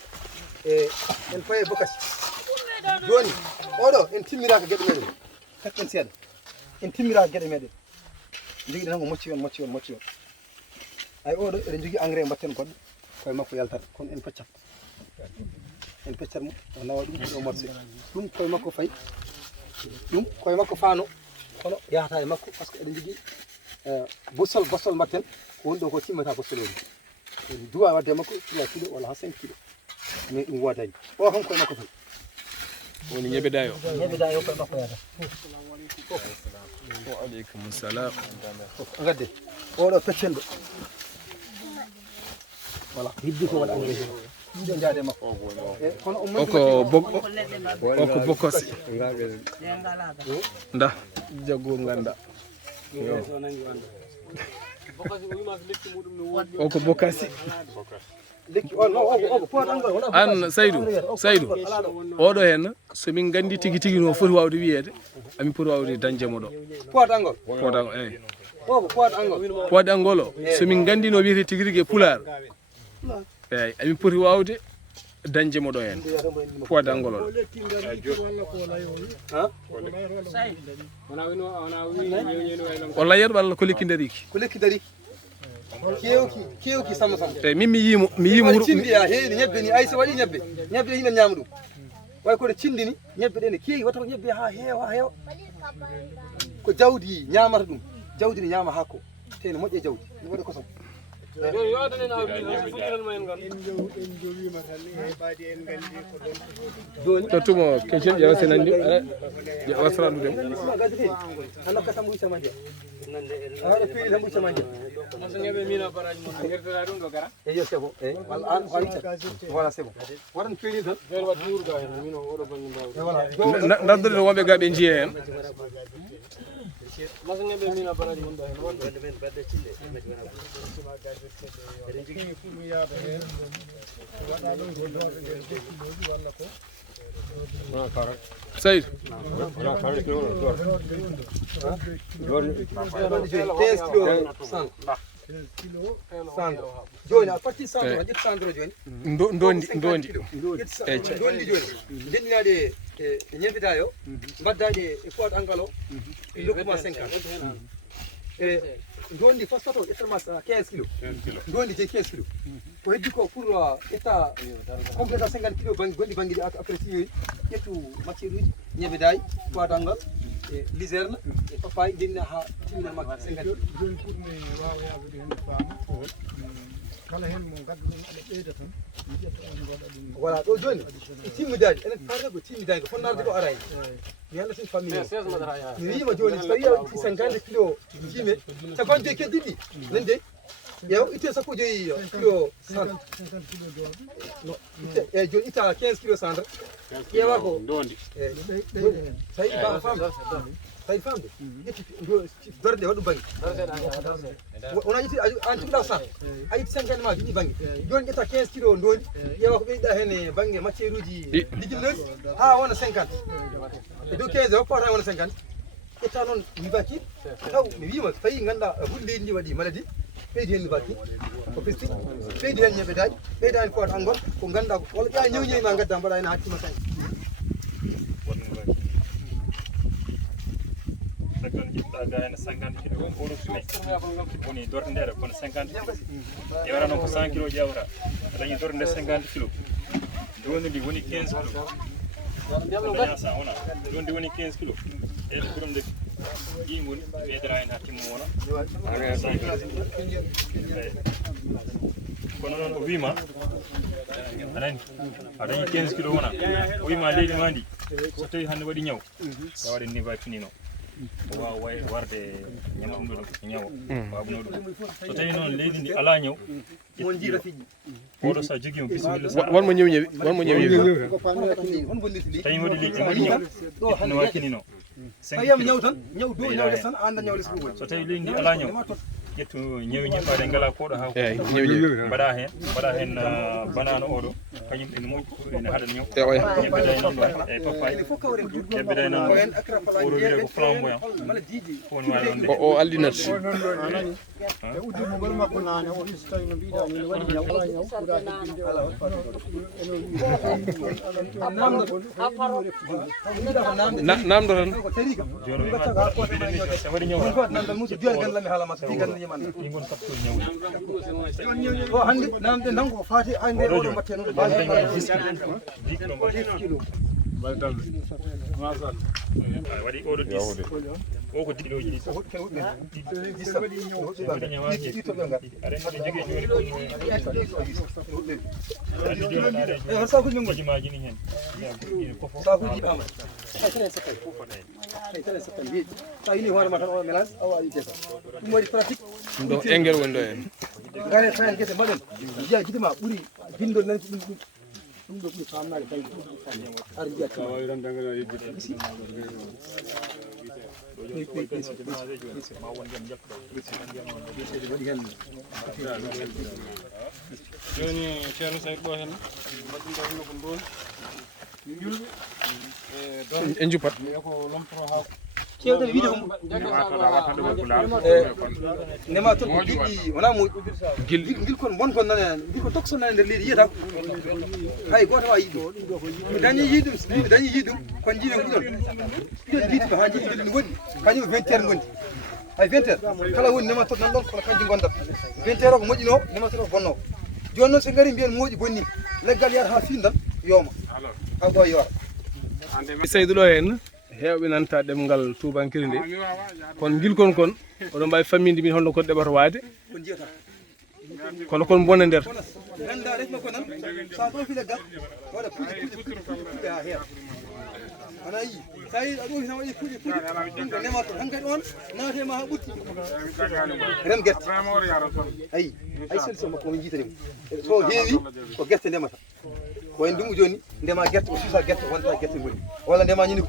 en faye bokasi joni oɗo en timmiraka gueɗe meɗen kakken seeɗa en timmiraka gueɗe meɗen joguiɗen tan ko mocci on ay oɗo eɗen jogui engrais mbatten goɗɗo koye makko yaltat kono en peccat mo o nawa ɗum ɗo morse ɗum koye makko fayi ɗum koye makko faano kono yahata e makko par ce que eɗen jogui bossol mbatten ko woni ɗo ko timmata bossol woni en duwa wadde makko 3 kilo walla ha 5 kilo mais ɗum wodani o kam koye makko fayi woni ñeɓeɗa yo koye makko yahata wa aleykum salam gadde oɗo peccel ɗo voilà hiddi ko waɗa engrais ɗiɗo jaade makko kono oko bokkos nda jaggo ganda oko bokkasi an Saydou oɗo hen somin gandi tigui no foti wawde wiyede amin poti wawde dañdemo ɗo poids eyyi poids angol o somin gandi no wiyete tigui rigui e pular eyyi amin poti wawde dañdemo ɗo hen poids angol o o layat walla ko lekki dariki kewki sama eyyi min mi yimo cindi ha heewi ñebbe ni ay so waɗi ñebbe yimɓe ñaama ɗum way kono cindini ñebbe ɗe ne keewi wata ko ñebbe ha heewa ko jawdi ñamata ɗum jawdi ne ñaama hakko te ne moƴƴe jawdi ne waɗi kosam tottumo question ƴewa senandi wasrandu dem anokka tan ɓuy sama awaɗa peeli tan ɓuy sama eyo c'est bon eyyi walla an a wiccat voilà c'est bon waɗan peeli tan dardude wonɓe ga ɓe jiiya hen Saydou joni a fatti centre ƴetti centre joni ndondi joni jennaɗe e ñebita yo mbaddaɗe e poids angal o dokkuma 50 e ndondi phosphate o ƴettanma 15 kilos ndondi je 15 kilos ko heddi ko pour ƴetta compléta 50 kilos gonɗi banggue ɗi après siyoyi ƴettu matiére uji ñebedayi poids angal e luzerne e papaye denna ha timmina makko 50 joni pour mi wawa yaɓude hen faama kala hen mo gadduɗon aɗa ɓeyda tan mi ƴetta on goɗa ɗum voilà ɗo joni timmidade enen parta ko timmidade ko fonnarde ko arani mi anda sin famille mi wima joni so tawi a itti 50 kilos jiime capanɗe keddiɗi nande ƴeew itte sappo joyi kilo centre eyyi joni itta 15 kilos centre ƴeewa ko tawi ba famde tawi famde ƴetti dorde waɗɗu banggue wona ƴetti an cuɓɗa sac a itti 50 ma joƴƴi banggue joni ƴetta 15 kilos ndoni ƴeewa ko ɓeyɗa hen e banggue matiére uji ligguinnoji ha wona 50 e dow 15 o pota wona 50 ƴetta noon nivaki taw mi wima tawi ganduɗa huɗo leydi ndi waɗi maladie ɓeydi hen nivaki ko pisti ɓeydi hen ñeɓedaji ɓeyda hen poids angol ko ganduɗa walla ƴa ñew ma gadda mbaɗa hen ha timma tan sagon jiɗɗa ga hen 50 kilo oɗo sume woni dorde ndeɗo kono 50 kilo ƴewata noon ko 100 kilo ƴewata a dañi dorde nde 50 kilo ndondi ndi woni 15 kilo daña sa wona ndondi woni 15 kilo e ɓuurum nde ɗi goni ɓeydara hen ha timmo wona kono noon o wima anani a dañi 15 kilo wona o wima leydi ma ndi so tawi hande waɗi ñaw wawaɗe niva finino o wawa warde ñama ɗum ɗo ñawo wabnoɗo so tawi noon leydi ndi ala ñaw mon jiira fiƴƴi oɗo sa joguimo bisimilla wonmo ñewñewi tawi waɗi leydi waɗi ñaw no wakinino tawiyama ñaw tan ñaw dow ñawles tan anda ñawles ɗum woni so tawi leydi ndi ala ñaw ƴettu ñewi ñeppade ngala koɗo ha mbaɗa hen banana oɗo kañum ene moƴƴi ene haɗa ñaw oya ñebbiday noon ɗon e papaye ñebbiday noon oɗo wiye ko flamboyant foni wawi wonde o aldinat e uddimo ngol makko nane o so tawi no mbiɗa ni ne waɗi ñaw ɓuura hebbinde ala hol namdo tan waɗi ñaw ɗigon saptol ñawɗi o hannde namde nango faati ande oɗo mbatte noon waɗi oɗo 10 o ko kiloji ɗi waɗi ñawaji aɗa jogui joni hol sakuji men jimaji ni hen fofo sakuji ɗama hay tene sakkay hay tene sakkay mbiyeji sa yini hoorema tan o mélange a wawi gesa ɗum waɗi pratique ɗum ɗo engel woni ɗo en gare tawen gese mbaɗen jiya guidema ɓuuri bindol nanki ɗum ɗo ɓuuri famnade tawi ar jiya joni ceerno Saydou Ba hen mbaɗɗum ɗo hunde ko ndon julɓe en jupat ko lomporo ha kewɗen wiide ko nema toon ko giɗɗi wona mo gil kon bon kon nane gil ko tokso nane nder leydi yiyata hay goto wawi yiɗum mi dañi yiɗum mi dañi yiɗum kon jiimi ko ɗiɗon jiiti ko ha jiiɗi ɗiɗi woɗɗi kañum 20 heures gondi hay 20 heures kala woni nema toon nan ɗon kono kanji gondat 20 heures o ko moƴƴino nema toon ko bonno joni noon so gari mbiyen moƴƴi bonni leggal yata ha findan yooma ha ɓooya yoora Saydou ɗo hen hewɓe nanta ɗemgal tubankiri nde kono gilkon kon oɗon mbawi famminde min holno kon ɗeɓata waade kon jiyata kono kon bonna nder ganda refma ko nan sa ɗofi leggal waɗa puɗɗe ha heewa ana yi sa yi a ɗofi tan waɗi puɗɗe ɗum ko nema toon hankkadi on naatema ha ɓutti rem guerte ayi ay solution makko omin jiitanimo so heewi ko guerte ndemata ko en ndungu joni ndema guerte o suusa guerte wonta guerte goni walla ndema ñini ko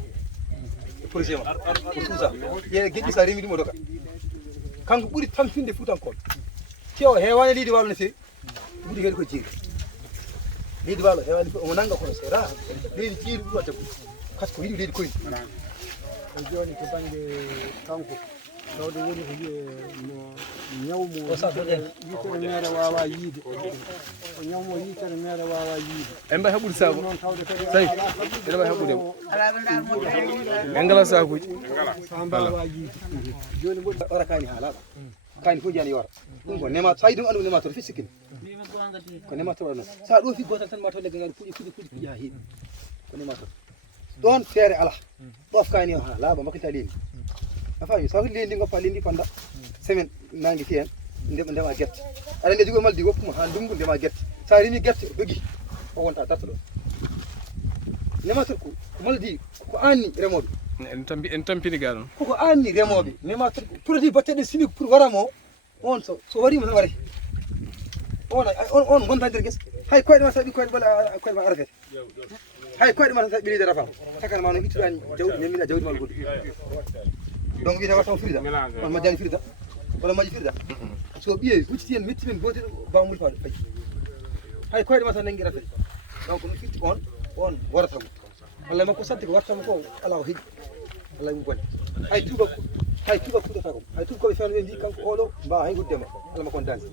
projet ma o suusa ƴeewe geɗɗi sa remi ɗum o doga kanko ɓuuri tampinde fuutankoɓe kewo hewani leydi walo no fewi ɓuuri kadi ko jeeri leydi walo hewani o nanga kono seeɗa leydi jeeri ɓuuri wadde kati ko yiɗi leydi koyni joni to banggue kanko tawde woni ko wiye no ñawmo yitere mere wawa yiide o ñawmo yitere mere wawa yiide en mbawi haɓɓude sago noon tawde kadi tawi eɗen mbawi haɓɓude en ngala sakuji sa mbawa yiide joni mboɗi ora kani ha laaɓa kani fof jiyani yora ɗum ko nema sa yi ɗum andu ko nématode fi sikkini ko nématode waɗa noon sa ɗo fi gotal tan ma taw leggal ngal puɗɗi ha heewi ko nématode ɗon feere ala ɗof kani o ha laaɓa mbakkita leydi a faami sa leydi ndi goppa leydi ndi panda semaine nangue fi hen ndema guerte aɗa andi jogol maldi woppuma ha ndungu ndema guerte sa remi guerte dogi o wonta darta ɗo nématode ko maldi ko anni remoɓe en tampini ga noon koko anni remoɓe nématode produit batteɗe chimique pour waramo on so warima tan waray on gonta nder guesa hay koyɗe ma saɗi koyɗe ɓoole koyɗe ma arafete hay koyɗe ma tan saɗi ɓelide rafama takana ma no ittuɗani jawdi ñammina jawdi ma goɗɗo donc wiyete watta firida on majjani firida walla majji firida so ɓiye hucciti hen metti men gotel bamuli fa fayi hay koyɗe ma tan nangui rafete donc no firti on waratamo walla makko sadde ko wattamo ko ala ko heeƴi ala ɗum bonde hay tuba kuɗata kom hay tuba koɓe fewno ɓe mbi kanko oɗo mbawa hay guddema ala makko on dansi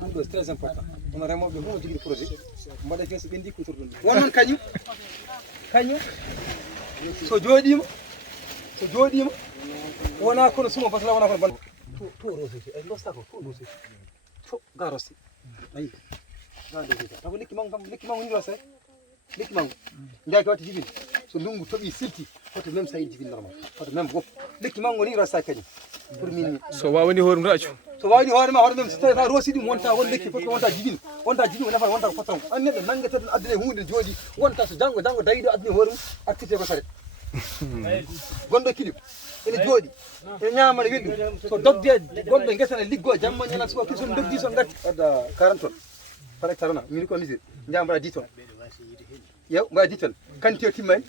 ɗum ɗo c'est très important hono remoɓe fof no jogui projet mbaɗa fe so ɓendi kutorɗum won noon kañum so jooɗima wona kono sumo par ce que wona kono ban to rosete ay dosta ko to rosete to ga roste ayi ga rosete taw lekki mango ni roste lekki mango nday ko watti jibin so ndungu toɓi silti hoto même sa yi jibin normal hoto même gof lekki mango ni rosta kañum pour min so wawani hoore mum accu so wawni hoorema hoore mem so tawi ta roosi ɗum wonta won lekki fof ko wonta jibin nafata wonta ko patron an neɗɗo nanguete ɗum addune hunde jooɗi wonta so janggo dañi ɗo addune hoore mum activité ko saret gonɗo kilib ene jooɗi ene ñama ne welɗum so dogde gonɗo guesa ne liggo jamma ñala suwa kii son dogdi son gatti wadda 40 tonnes par hectare ona min ko misir jaa mbaɗa 10 tonnes yew mbaɗa 10 tonnes quantité o timmani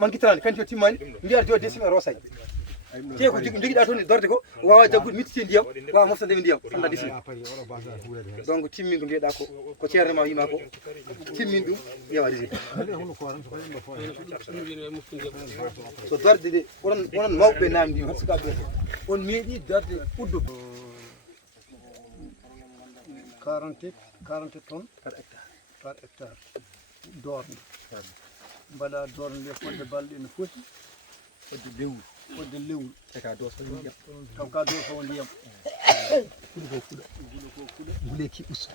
manquitrani quantité o timmani mbiyata jooɗi décimé rosay te ko jogiɗa toon e dorde ko wawa jaggude mittite ndiyam wawa moftande ndiyam anda dismi donc timmin ko mbiyeɗa ko ceernema wima ko timmin ɗum ƴeewa dismi so darde de onon mawɓe namdi hat sukaɓe on meeɗi darde ɓuddu 40 tonnes par hectare dorne mbaɗa dorne nde fodde balɗe no foti fodde lewru eka dos ko ndiyam taw ka dow taw ndiyam gule ki usto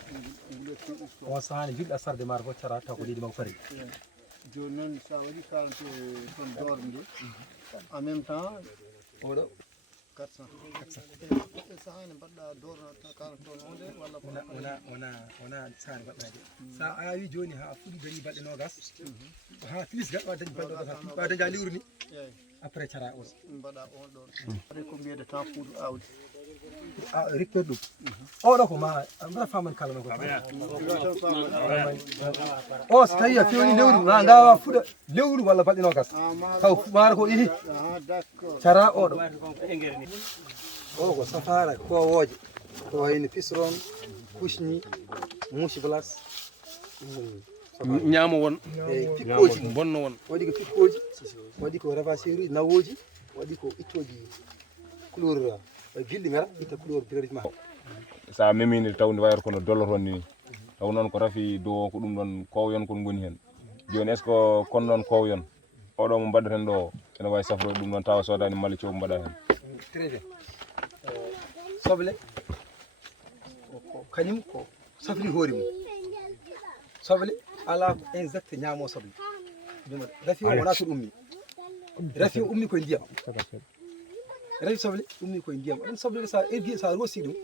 on sahani julɗa sarde maaro fof cara taw ko leydi makko fari joni noon sa waɗi 40 tonnes dorne nde en même temps oɗo 400 sahani mbaɗɗa dorne 40 tonnes onde walla wona sahani mbaɗɗade sa awi joni ha fuɗi dañi balɗe nogas ha plus gaɗa dañi balɗe nogas ha ɓa daña lewru ni après cara on mbaɗa on ɗon waɗi ko mbiyede temps pour awdi récupére ɗum oɗo ko ma mbaɗa faman kalama ko o so tawi a fewni lewru ma gawa fuɗa lewru walla balɗe nogas taw maaro ko ihi cara oɗo o ko safara kowoje ko wayno pisron kusni musi place ñaamo won pikkoji bonno won waɗi ko pikkoji waɗi ko ravasserie nawoji waɗi ko ittoji couleur gilɗi ngara itta couleur priorité ma sa memini tawde wayata kono dolloton ni taw noon ko rafi dow ko ɗum ɗon kowyon kon goni hen joni est ce que kon ɗon kowyon oɗo mo mbaɗaten ɗo ene wawi safroyde ɗum ɗon tawa sodani malla cow mbaɗa hen très bien soble kañum ko safri hoore mum soble ala ko exact ñaamo soble rafi o wona to ummi rafi o ummi koye ndiyam rafi soble ummi koye ndiyam ɗum soble sa ergi sa roosi ɗum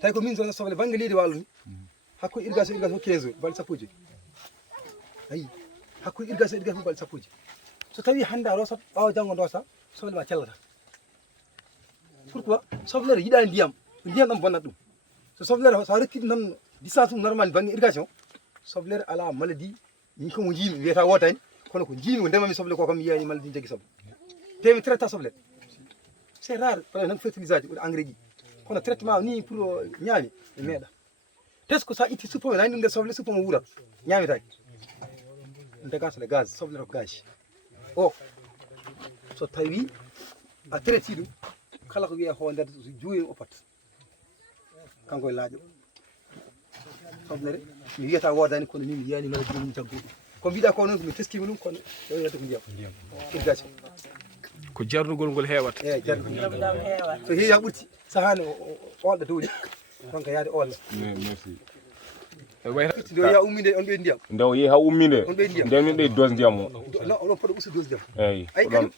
tawi ko min zone soble banggue leydi walo ni hakkude irrigation ko 15 jours balɗe sappo e joyyi ayi hakkude irrigation fof balɗe sappo e joyyi so tawi hande a rosat ɓawa janggo dosa soble ma cellata pourquoi soblere yiɗa ndiyam ndiyam ɗam bonnat ɗum so soblere sa rokki ɗum tan distance mum normal banggue irrigation soblere ala maladie min komo jiimi wiyata wotani kono ko jiimi ko ndemami soble ko kam yiyani maladie jaggi soble temi traita soble c'est rare par exemple fertilisage ou engrais ji kono traitement ni pour ñaami e meeɗa tes ko sa itti suppome nani ɗum nder soble suppome wuurat ñaamitaki ɗum de gasle gaz soblere ko gaz o so tawi a traiti ɗum kala ko wiye ho nder juuyi o pat kanko e laaƴo soblere mi wiyata wodani kono ni mi yiyani mala jomum jagguɗum ko mbiɗa ko noon komi teskima ɗum kono yeyata ko ndiyam irrigation ko jarnugol ngol heewata eyyi jarnugol so heewi ha ɓurti sahani olɗa dowli konko yaade olla merci do ya umminde on ɓe ndiyam nde o yeehi ha umminde on ɓe ndiyam nden min ɓe dose ndiyam o non oɗon poɗo usta dose ndiyam eyyi ay kañum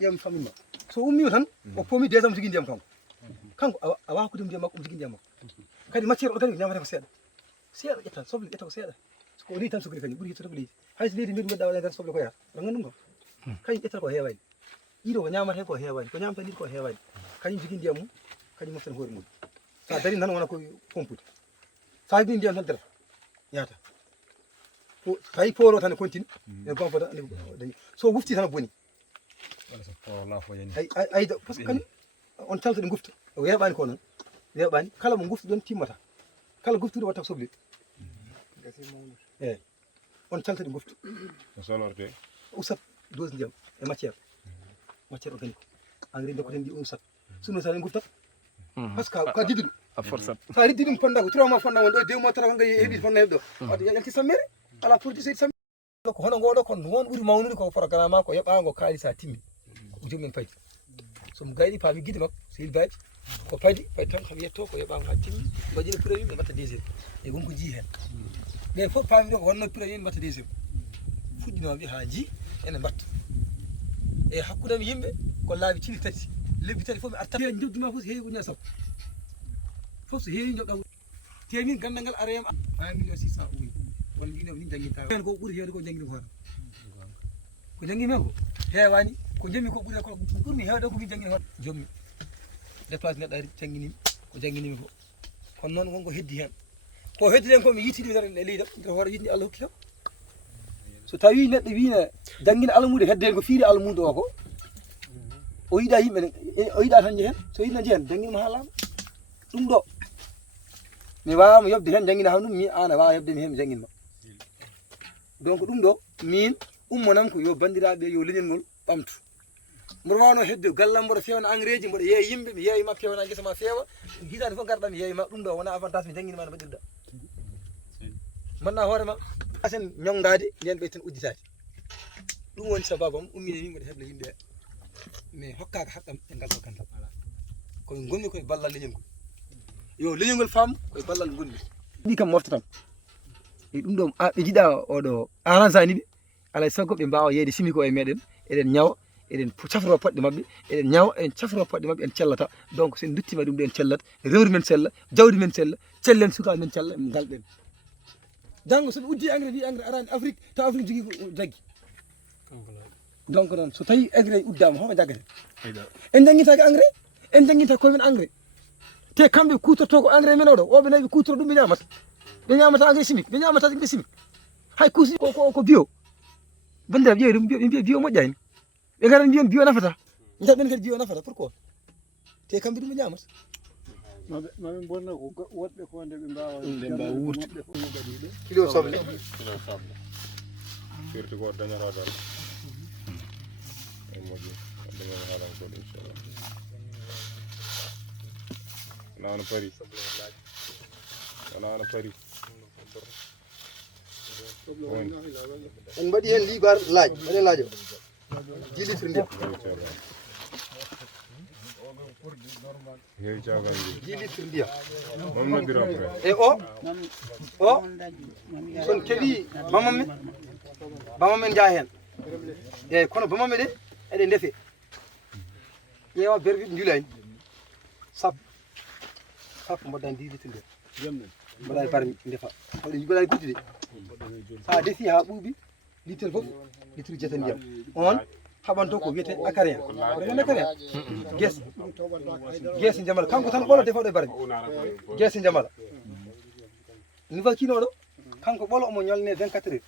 ƴew famille ma so ummima tan o pomi déjà mo jogui ndiyam kanko a wawa ko ndiyam makko omo jogui ndiyam makko kadi matiére o kadi ñamata ko seeɗa seeɗa ƴetta soble ƴetta ko seeɗa ko leydi tan sukri kañum ɓuuri yettude ko leydi hayso leydi mbiɗa mbaɗɗa waɗa nder soble ko yata aɗa gandi ɗum kam kañum ƴettata ko heewani ɗiɗo ko ñamata hen ko heewani ko ñamata ɗiɗo ko heewani kañum jogui ndiyam mum kañum moftan hoore mum sa darini tan wona ko pompude sa heɓi ndiyam tan darata yata tawi pooro tan continue e gonfo tan dañi so wufti tan boni ay par ce que kañum on talta ɗe gufta o weeɓani ko noon weeɓani kala mo gufti ɗon timmata kala guftuɗo watta soble eyyi on calta ɗe gufta no solorte usat dose ndiyam e matiére organique engrais dokkoten ndi usat suno sa ɗe guftat par ce que ka diduɗo a forçat sa riddi ɗum fonda ko 3 mois fonda won ɗo 2 mois tara ko ngay heeɓi fonna heɓɗo waɗa yalti sammere ala produit seydi sammere ko hono ngoɗo kon won ɓuuri mawnude ko programme ko heɓago kaalisa timmi ko jomumen paydi somo gayɗi paami guide makko sehil baji ko paydi tan kam yetto ko heɓago ha timmi mbaɗino prévu ɓe mbatta deuxiéme e wonko jii hen ɓen fof paami ɗo ko wonno prévu mbatta deuxiéme fuɗɗinoɓe ha jii ene mbatta e hakkude mi yimɓe ko laabi cili tati lebbi tati fof mi arta jodduma fof so heewi uña sappo fof so heewi joɓɗa temin gandal ngal arayam 1 million 600 uyi won mbinomi ni jangguinta hen ko ɓuuri hewde ko jangguini ko ko jangguimi hen ko heewani ko jangmi ko ɓuurni hewde ko min jangguini hoɗ jommi déplace neɗɗo ari jangguinimi ko jangguinimi ko kono noon wonko heddi hen ko heddi hen ko mi yittiɗi nder leydam nder hoore yitni Allah hokki kam so tawi neɗɗo wina jangguina alamude hedde hen ko fiiri alamude o ko o yiɗa yimɓe o yiɗa tan jehen so yiɗno jehen jangguinimo haalama ɗum ɗo mi wawama yobde hen jangguina ham ɗum mi an a wawa yobde mi hen mi jangguinma donc ɗum ɗo min ummonam ko yo bandiraɓe yo leñol ngol ɓamtu mboɗo wawno hedde gallam mboɗo fewna engrais ji mboɗo yeeya yimɓe mi yeeyma pewna guesa ma feewa hitande fof garɗa mi yeeyma ɗum ɗo wona avantage mi jangguinima no mbaɗirɗa manna hoorema asen ñongade nden ɓe ten udditade ɗum woni sababam ummine ni mboɗo hebla yimɓe mais hokkaka haqqam e ngal ɗo gandal koye gonmi koye ballal leñol ngol yo leñol ngol faam koye ballal gonmi ɗi kam moftatam e ɗum ɗo ɓe jiiɗa oɗo arrangani ɓe alay saago ɓe mbawa yeyde simi ko e meɗen eɗen ñawa eɗen cafro poɗɗe mabɓe eɗen ñawa eɗen cafro poɗɗe mabɓe en cellata donc sen duttima ɗum ɗo en cellat rewru men sella jawdi men sella cellen sukaɓe men cella galɗen janggo soɓe uddi engrais wi engrais arani Afrique taw Afrique jogui ko jaggi donc noon so tawi engrais uddama homo jaggate en jangguitaki engrais en jangguita koyemen engrais te kamɓe kutorto ko engrais men oɗo oɓe nayi ɓe kutoro ɗum ɓe ñamata ɓe ñamata engrais chimique ɓe ñamata engrais chimique hay kuusi ko bio bandiraɓe ƴeewi ɗum ɓe mbiya bio moƴƴani ɓe garat mbiyon bio nafata jaɓɓen kadi bio nafata pourquoi te kamɓe ɗum ɓe ñamata maɓe bonna ko woɗɓe ko nde ɓe mbawa wurti kilo soble firti ko dañata dal e moƴƴi dañata halan ko inchallah nano pari nano pari en mbaɗi hen libar laaj mbaɗen laajo 10 litres ndiyam heewi cagan 10 litres ndiyam mom noddiram e o son keeɓi bamamen jaa hen eyyi kono bamamen ɗe eɗe ndefe ƴeewa berwiɗe julani sappo mbaɗɗani 10 litres ndiyam mbaɗa e barmi ndefa mbaɗa e guddi de sa defi ha ɓuuɓi litre foof litre jeta ndiyam on haɓanto ko wiyete acarien oɗon acarien guesse jamala kanko tan ɓolo defaɗo e barmi guesse jamala ni wakinoɗo kanko ɓolo omo ñolne 24 heures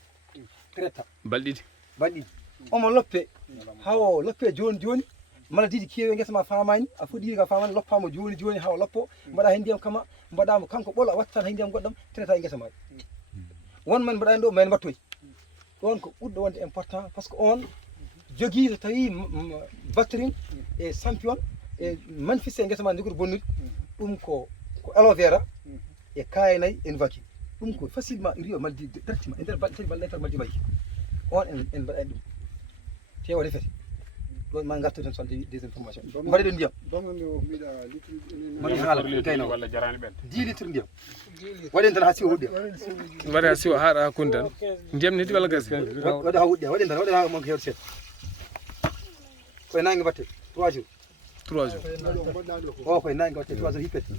traita balɗiɗi omo loppe hawo loppe joni maladiji keewi guesa ma famani a fuɗɗi ka famani loppama joni hawa loppo mbaɗa hen ndiyam kama mbaɗama kanko ɓolo a wattan hay ndiyam goɗɗam traita e guesa maɗa won men mbaɗani ɗo men mbattoy ɗon ko ɓurɗo wonde important par ce que on jogui so tawi batterin e champion e manifeste e guesa ma joguiɗo bonnude ɗum ko aloe vera e kayanayyi en vaki ɗum ko facilement rio maldi dartima e nder balɗe tati balɗe tar maldi mayyi on en mbaɗani ɗum tewa defete ɗon ma gartu ten solde des informations mbaɗi ɗo ndiyam mbaɗi haala gayno 10 litres ndiyam waɗen tan ha siwo huɗɗe waɗa ha siwo haɗa hakkude tan ndiyam ne heedi walla gas waɗa ha huɗɗe waɗen tan waɗen ha manque hewde seeɗa koye nangue mbatte 3 jours o koye nangue mbatte 3 jours hippete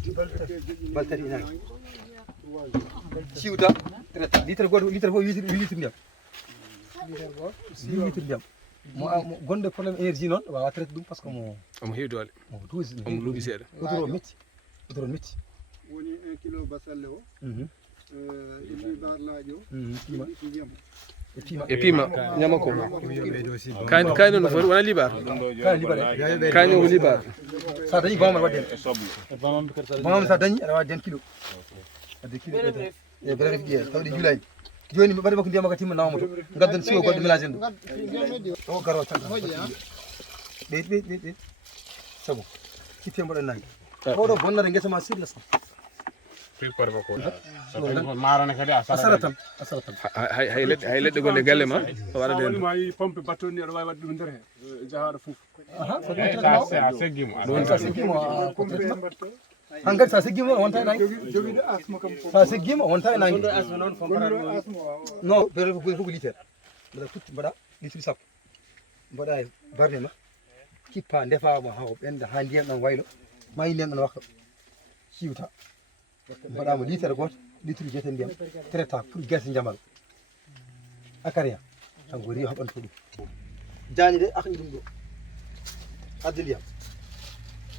balɗe tati e nangue siwta traita litre goto litre fof 8 litres ndiyam 8 litres ndiyam mo gonɗo probléme énergie noon wawa traite ɗum par ce que omo heewi doole omo luuɓi seeɗa odoro metti woni 1 kilo basalle o libar laaƴo ndiyam e pima ñama ko kaani no foti wona libar kaani ko libar sa dañi bamam wadde bamam sa dañi aɗa wawi den kilo adde kilo e bref ƴeew tawɗi juulani joni ɓaɗi makko ndiyam ka timma nawma to gaddan siwo goɗɗo mélange en ɗum o garo tan ɓeyɗ sabu sitte mbaɗen nangue oɗo bonnata guesa ma sur le sang marane kadi asara tan hay leɗɗe gonɗe galle ma waɗa den ma yi pompe bateau ni aɗa wawi wadde ɗum nder he jahaɗo foof hankkadi sa seggima wonta e nangue joguiɗo asma kam sa seggima wonta e nangue non bere fof ko litere mbaɗa tutti mbaɗa litre sappo mbaɗa e barde ma kippa ndefama hawo ɓenda ha ndiyam ɗam waylo mayi ndiyam ɗam wakka siwta mbaɗama litere goto litre jeten ndiyam traita pour guerte jamal acarien tan ko riyo haɓanto ɗum jañi de akni ɗum ɗo adde ndiyam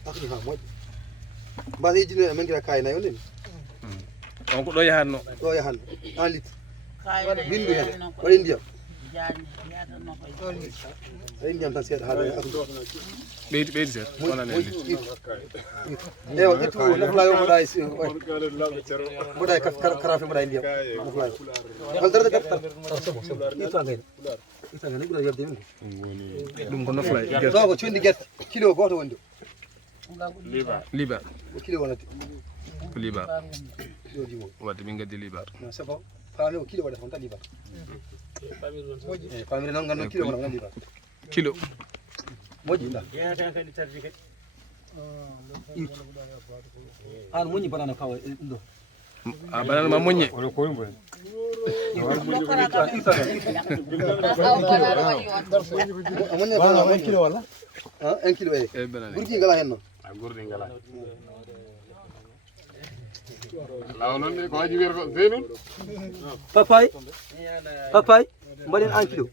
akni ha moƴƴo mbasa yejjino e manguira kayinayi on ndeni on ko ɗo yahatno ɗo yahanno 1 litre windu hen waɗi ndiyam ay ndiyam tan seeɗa haɗa ɓeydi seeɗa wona ne ewa ƴettu naflayo mbaɗa mbaɗa karafe mbaɗa e ndiyam naflayo wal darde gat tan sobo ita gayna ɓuura yebde men ɗum ko naflay ɗo ko condi guerte kilo goto woni ɗo libar ko kilo wonata ko libar kilo jimo wadde min gaddi libar non c'est bon faami ko kilo waɗata on tan libar famire noon gandu kilo wona libar kilo moƴƴi ɗa an moƴƴi banana pawa ɗum ɗo a banana ma moƴƴe amoññe banana 1 kilo walla 1 kilo e ɓurki ngala hen noon gurdi ngala law non ni ko waji wer ko zeynon papay mbaɗen 1 kilo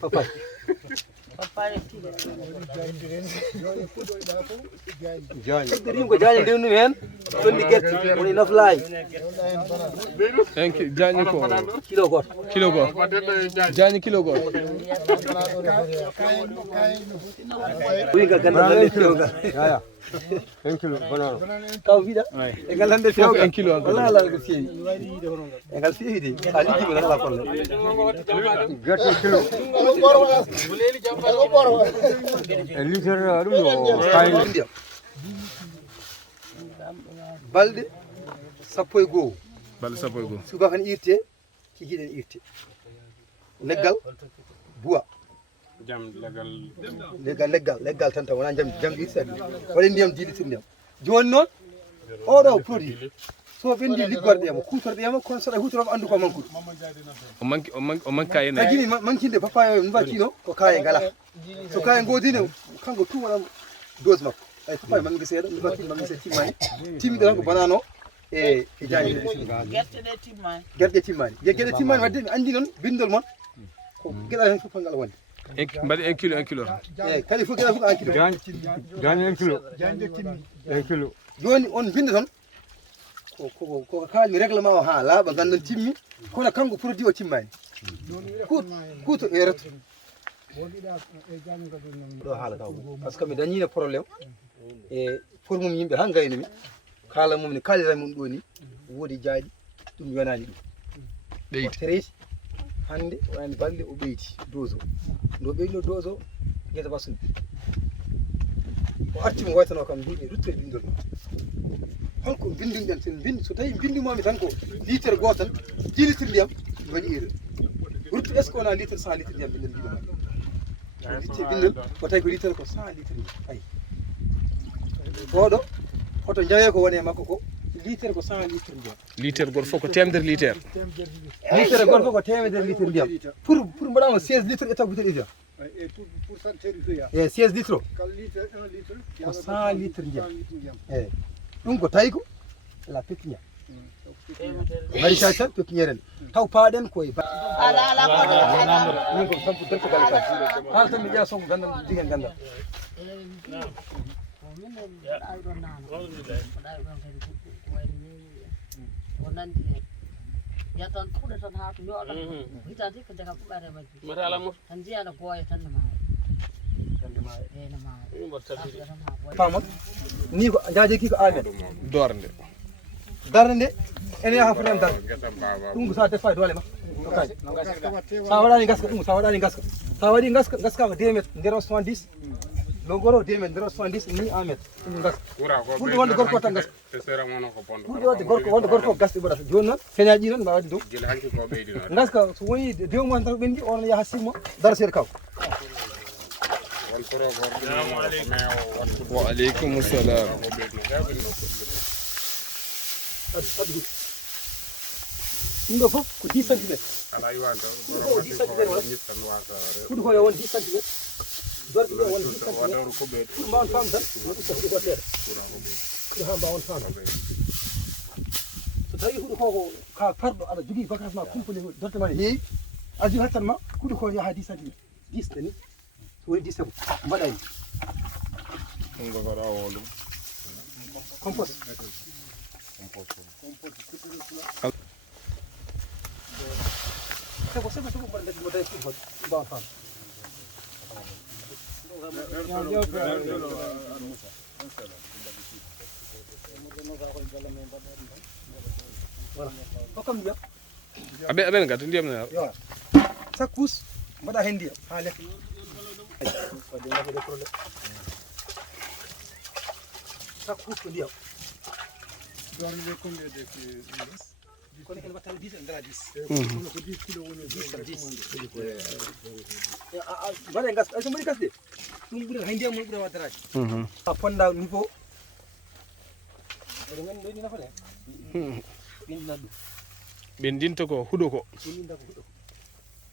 papay rim ko jañe ndewnu hen sondi guerte woni naflaay jañi ko kilo goto jañi kilo goto ɓuy ga gandal lande fewgal yaya 1 kilo banano kaw wiɗa e ngal hande fewgal 1 kilo walla ala ko feewi e ngal feewi de ha liggima tan ala probléme guerte kilo litre ɗum ɗo kayno ndiyam balɗe 12 balɗe 12 subaka ne irte kikiɗen irte leggal bois leggal tan taw wona jamdi irte waɗe ndiyam 10 litre ndiyam joni noon oɗo produit so ɓendi liggorɗema kutorɗema kono saɗa hutoroma andu ko mankude o manque kaye a jimi mankinde papayo no mbakino ko kaye ngala so kaye godine kanko tout waɗam dose makko ay papayo mangue seeɗa no mbakino mangue seeɗa timmani timmiɗo tan ko banano e jañi guerɗe timmani gueɗe timmani wadde mi andi noon bindol moon ko gueɗa hen fof ngal wonde mbaɗi 1 kilo 1 kilo eyyi kadi fof gueɗa fof 1 kilo jañi 1 kilo 1 kilo joni on binda tan ko kalmi règlement o ha laaɓa gandan timmi kono kanko produit o timmani kuuto e reto ɗo haala taw par ce que mi dañino probléme e formum yimɓe han gaynimi kala mum ne kalirani mum ɗo ni woodi jaaɗi ɗum yonani ɗum ɓeyti traiti hande wani balɗe o ɓeyti dose o ndo ɓeyno dose o gueta bassude o artimo waytano kam mbiɓe rutto e bindol ma holko bindinɗen sen bindi so tawi bindumami tan ko litre goto tan 10 litre ndiyam mi waɗi erreur rutto est ce que wona litre 100 litre ndiyam bindel mbidoma litte bindel ko tawi ko litre ko 100 litre ndiyam ayi oɗo hoto jawe ko woni e makko ko litre ko 100 litre ndiyam litre goto fof ko temedere litre litre goto fof ko temedere litre ndiyam pour mbaɗama 16 litre état bouteille ndiyam e 16 litre o ko 100 litre ndiyam eyyi ɗum ko tawi ko la pépinière maraîchage tan pépinière en taw paaɗen koye min ko sampu dertogal ka haala tan mi ƴeewa sonko gandal jiguen gandal yatan kuɗe tan ha to yoɗa hitande ko deka fuɗɗare majji tan jiyana booya tan ne maayo pamon ni ko jaaje ko amen dornde darde nde ene yaha foten darde ɗum ko sa defa doole ma sa waɗani gaska ɗum sa waɗani gaska sa waɗi gaska gaskama 2 métres nder 70 longoro 2 métres nder 70 ni 1 métre ɗum gaska ɓurɗo wonde gorko tan gaska ɓurɗo wonde gorko gasɗe ɓuurata joni noon feñaji noon mbawa waɗi dow gaska so woni 2 mois tan ko ɓendi on yaha 6 mois dara seeɗa kaw wa aleykum salam ɗum ɗo fof ko 10 centimétre huɗo ko yo won 10 centimétre dorɗe ɗe won 10 centimétre pour mbawon famde tan no usta huɗo ko seeɗa pour ha mbawon famde so tawi huɗo koko ka parɗo aɗa jogui vacance ma complet dorɗe ma ne heewi aɗa jogui hattan ma huɗo ko yaha 10 centimétre 10 tani so woni 10 sebo mbaɗani ɗum ko gaɗa o ɗum compost sebo mo def mo def ko ba fam voilà ko kam dia aɓen gata ndiyam ne yo sakus mbaɗa hen ndiyam ha lekka sakus ko ndiyam kono en watta 10 en dara 10 ko 10 kilo woni 10 mbaɗe gas so mbaɗi gasde ɗum ɓuuri hay ndiyam mum ɓuuri waddaraade a fonda niveau oɗo gandi ɗoni nafata ɓindinat ɗum ɓendinta ko huuɗo ko ɓindinta ko huuɗo ko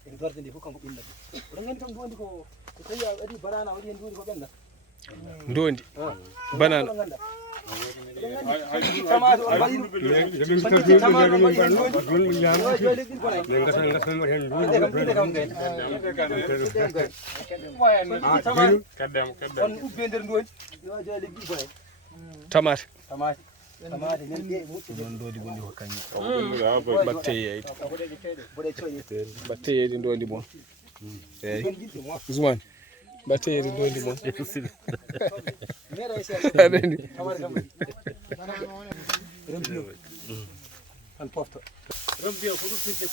en dorde nde fof kanko ɓindinat ɗum oɗon gandi kam ndondi ko tawi a waɗi banana waɗi hen ndondi ko ɓenda ndondi banana tamate on mbaɗi ɗum tamate on mbaɗi hen ndondi joyi leggal bona on ubbe nder ndondi yo joyi leggal bona tamate tamate nen ɗe moƴƴi non dodi bondi ko kañum batteyeyde batteyeyde ndondi mon eyyi Ousmane batteyeyde ndondi mon aɗani an pofto rembiyo ko ɗum firte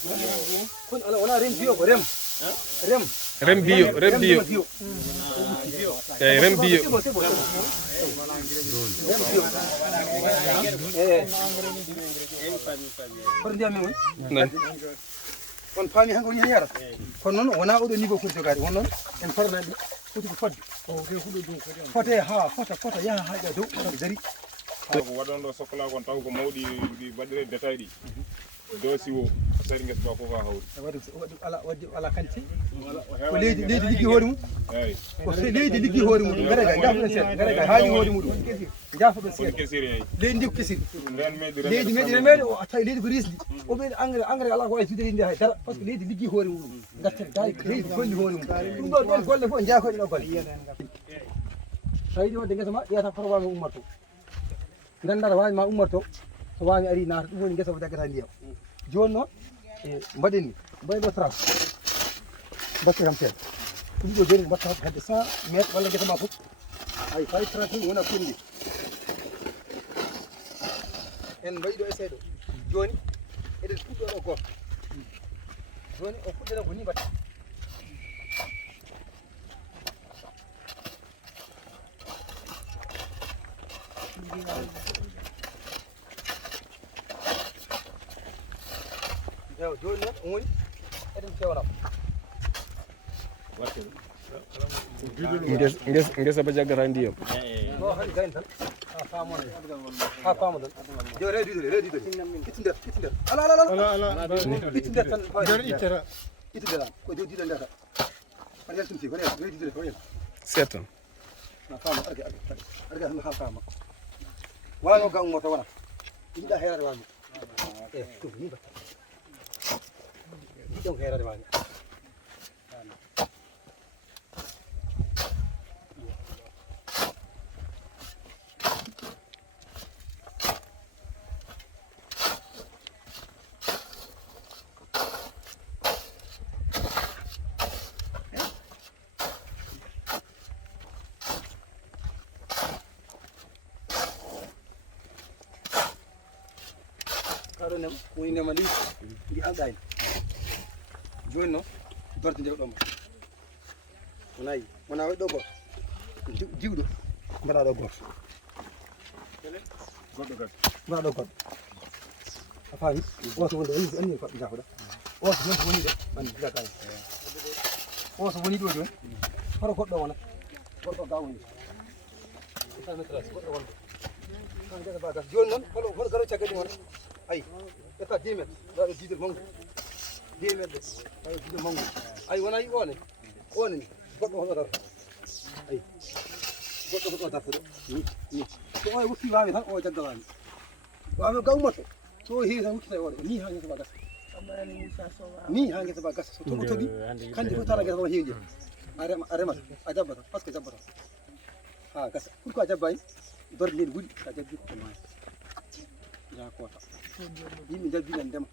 kon ala wona rembiyo ko rem rembiyo eyyi rembiyo koto ndiyam min woni nan on paami hanko woni hen yarata kono noon wona oɗo niveau foti jogade won noon en paranaɗi foti ko fodde fote ha fota yaha haƴa dow fota ko dari ko waɗon ɗo sokola kon taw ko mawɗi ɗi baɗire détail ɗi dow siwo sari ngesa ba fof ha hawri waɗi ala quantité ko leydi liggi hoore mum eyyi ko leydi liggi hoore mum garega jaafoɗen seeɗa garega haaji hoore muɗum jaafoɗen seeɗa kesiri eyyi leydi ndi ko kesiri nden meɗi leydi meɗi remeɗe o tawi leydi ko risdi o ɓeyɗi engrais ala ko wawi sudiri ndi hay dara par ce que leydi liggi hoore muɗum gaccete dayi leydi golli hoore mum ɗum ɗo ɗon golle fof jaakoɗe ɗo golle so yiɗi wadde guesa ma ƴeyata koto wami ummatto gandata wami ma ummatto so wami ari naata ɗum woni guesa mo jaggata ndiyam joni noon mbaɗen ni mbayɗo trace batte kam seeɗa ɗum ɗo joni mbatta hedde 100 métre walla guesa ma fof ay fay trace ɗum wona fonndi en mbayiɗo essai ɗo joni eɗen fuɗɗo ɗo goto joni o fuɗɗena ko ni mbatta ewa joni noon on woni eɗen fewnam ngesa ba jaggata ndiyam no hani gayni tan ha famona ha fama tan yo reedidole itti nder ala itti nder tan itti nder ko dow diɗo ndeta aɗa yaltumti ko reedidole ko seetan na fama arga ha fama wano ga ummoto wona yiɗa heerade wami ɗum ni mbatta yiɗon ko heerade wami kaɗo nem woni nema leydi ndi alɗani joni noon dorde nde ɗoma wonayi wona waɗi ɗo goto jiwɗo mbaɗa ɗo goto mbaɗa ɗo goɗɗo a faami oto wonde woni anni ko jafoɗa oto joni so woni ɗo andi jigaka oto woni ɗo joni hoto goɗɗo wona goɗɗo ga woni goɗɗo wonɗo jega bagas joni noon hono garo caggal ɗum wona ayi ƴetta 10 métre waɗo didol mawdu 10 métre ɗe waɗo didol mawdu ayi wona yi one ni goɗɗo hoɗo darta ayi goɗɗo ko ɗo darta ɗo ni so o woppi wami tan o jagga wami wami ga ummoto so o heewi tan wukkita e hoore ni ha guesa ba gasa ni ha guesa ba gasa so toɓo toɓi kandi fof tara guesa ba heewi ndiyam a remata a jabbata par ce que jabbata ha gasa pourquoi a jabbani dorde nde guuɗi sa jabbi ko maya ja koota yimɓe jabbina ndema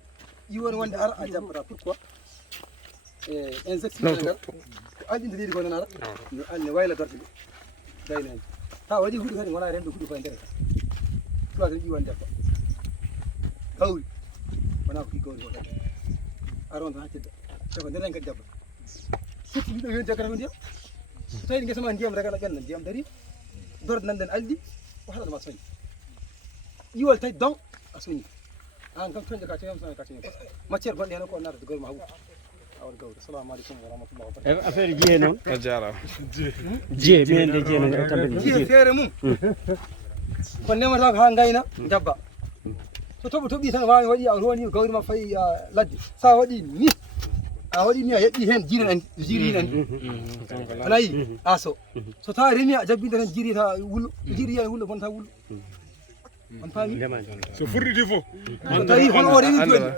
iwoni wonde ara a jabbata pourquoi insecte andi ndiri ko nana ne wayla dorte dayna ta wadi hudu kadi wala rembe hudu ko ndere tuwa tan jiwan debbo gawri wana ko gawri ko kadi aron tan hakkida ko nderen kadi debbo surtout ɗiɗo yon jagata ko ndiyam so tawi ngesa ma ndiyam ragala ɓenna ndiyam dari dorde nanden aldi o haɗanma soñi ƴiwal tawi don a soñi an kam toñde ka coñam ka coñam matiére gonɗe hen ko nadata gawri ma huɗo awal gawri assalamu aleykum wa rahmatullahi wa barakatuh affaire jihe noon a jarama jihe minen de jihe noon kamɓe jihe feere mum ko nemata ko ha gayna jabba so toɓi tan wawi waɗi a rowani gawri ma fayi ladde sa waɗi ni a waɗi ni a yeɓɓi hen jiri hen ana yi aso so tawa remi a jabbinde tan jiri ta wullo jiri hen wullo bonta wullo on paami so furɗiti fof so tawi hono o remi joni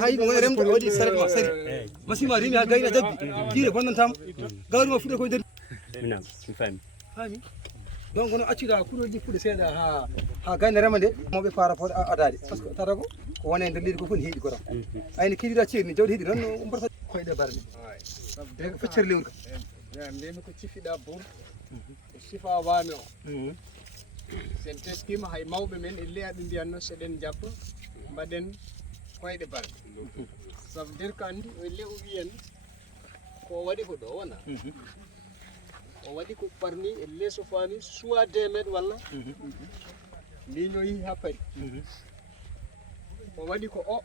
hay ɗo remde o waɗi saret ma sari machine ma remi ha gayna jabbi jiri bonnantama gawri ma fuɗe koye nder minam mi faami donc no accida kuɗoji fuɗe seeɗa ha gayna remande moɓe par rapport adade par ce que tata ko wone nder leydi ko fof ne heeɗi goram ayne keɗiɗa ceeri ni jawdi heeɗi tan no mbarata koyɗe barme feccere lewru ka mbimi ko cifiɗa bour ko sifa wami o sen teskima hay mawɓe men e leyaɓe mbiyanno seɗen jabba mbaɗen koyɗe barme ça veut dire que andi o lew wiyen ko waɗi ko ɗo wona o waɗi ko parni e leeso fami soit 2 mètres walla ligne o yeehi ha paari o waɗi ko o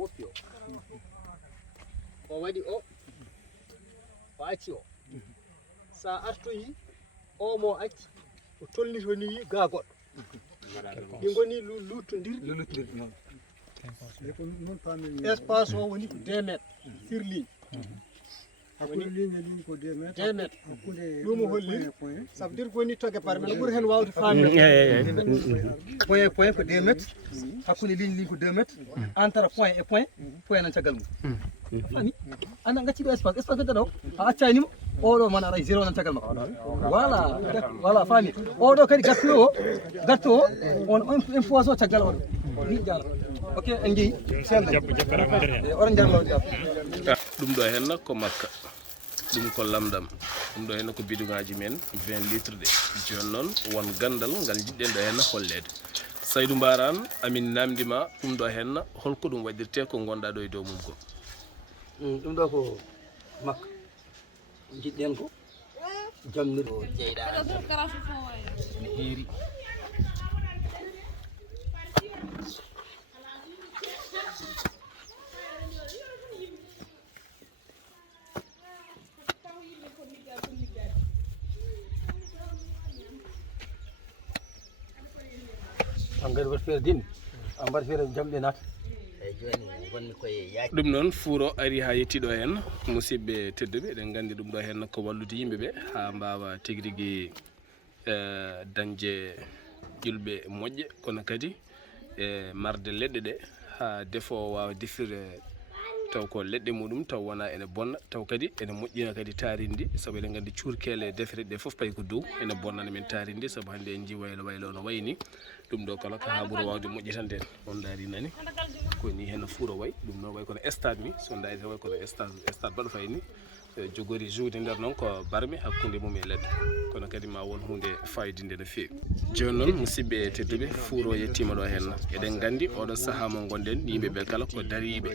woppi o waɗi o acci o sa artoyi o mo acci o tollitoni ga goɗɗo ɗi goni luttodirɗi espace o woni ko 2 mètres sur ligne hakkude ligne e ligne ko 2 mètres 2 mètres hakkude ɗum o holli ça veut dire koni togue par men ɓuuri hen wawde famde point ko 2 mètres hakkude ligne ko 2 mètres entre point e point nan caggal mum fami anda gacciɗo espace gaddaɗa o a accanimo oɗo man aray 0 nan caggal makko voilà fami oɗo kadi gartu o on un poisson caggal oɗo ni jara ok en jeeyi oɗon jarlaw ɗum ɗo henna ko makka ɗum ko lamdam ɗum ɗo henna ko bidugaji men 20 litres ɗe joni noon won gandal ngal jiɗɗen ɗo henna hollede Saydou Mbarane amin namdima ɗum ɗo henna holko ɗum waɗirte ko gonɗa ɗo e dow mum ko ɗum ɗo ko makka jiɗɗen ko jamnude jeyɗa ene heeri engrais wat feere dinni a mbaɗa feere jamɗe naata eyyi joni gonmi koye yaaki ɗum noon fuuro ari ha yettiɗo hen musidɓe tedduɓe eɗen gandi ɗum ɗo henna ko wallude yimɓeɓe ha mbawa tigui rigui dañde ƴulɓe moƴƴe kono kadi e marde leɗɗe ɗe ha defo wawa defirde taw ko leɗɗe muɗum taw wona ene bonna taw kadi ene moƴƴina kadi tarindi saabu eɗen gandi cuurkele defre ɗe foof pay ko dow ene bonnana men tarindi saabu hande en ji waylo no wayni ɗum ɗo kala ko ha ɓuura wawde moƴƴitande en on daari nani koni hen fuuro way ɗum noon way kono stade ni so daari way kono stade baɗo fayni jogori joude nder noon ko barme hakkude mum e leɗɗe kono kadi ma won hunde fayidinde no fewi joni noon musidɓe tedduɓe fuuro yettima ɗo henna eɗen gandi oɗo saaha mo gonɗen yimɓeɓe kala ko dariɓe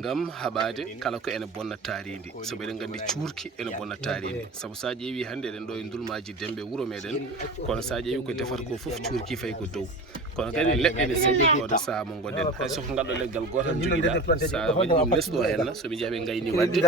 gam haɓade kala ko ene bonna taridi saabu eɗen gandi cuurki ene bonna taridi saabu sa ƴeewi hande eɗen ɗo e dulmaji demɓe wuuro meɗen kono sa ƴeewi ko defata ko foof cuurki fayi ko dow kono kadi leɗɗe ne seeɗi oɗo saaha mo gonɗen hay soko ngalɗo leggal gotal joguiɗa sa waɗi ɗum lesɗo henna soɓe jaaɓe gayni wadde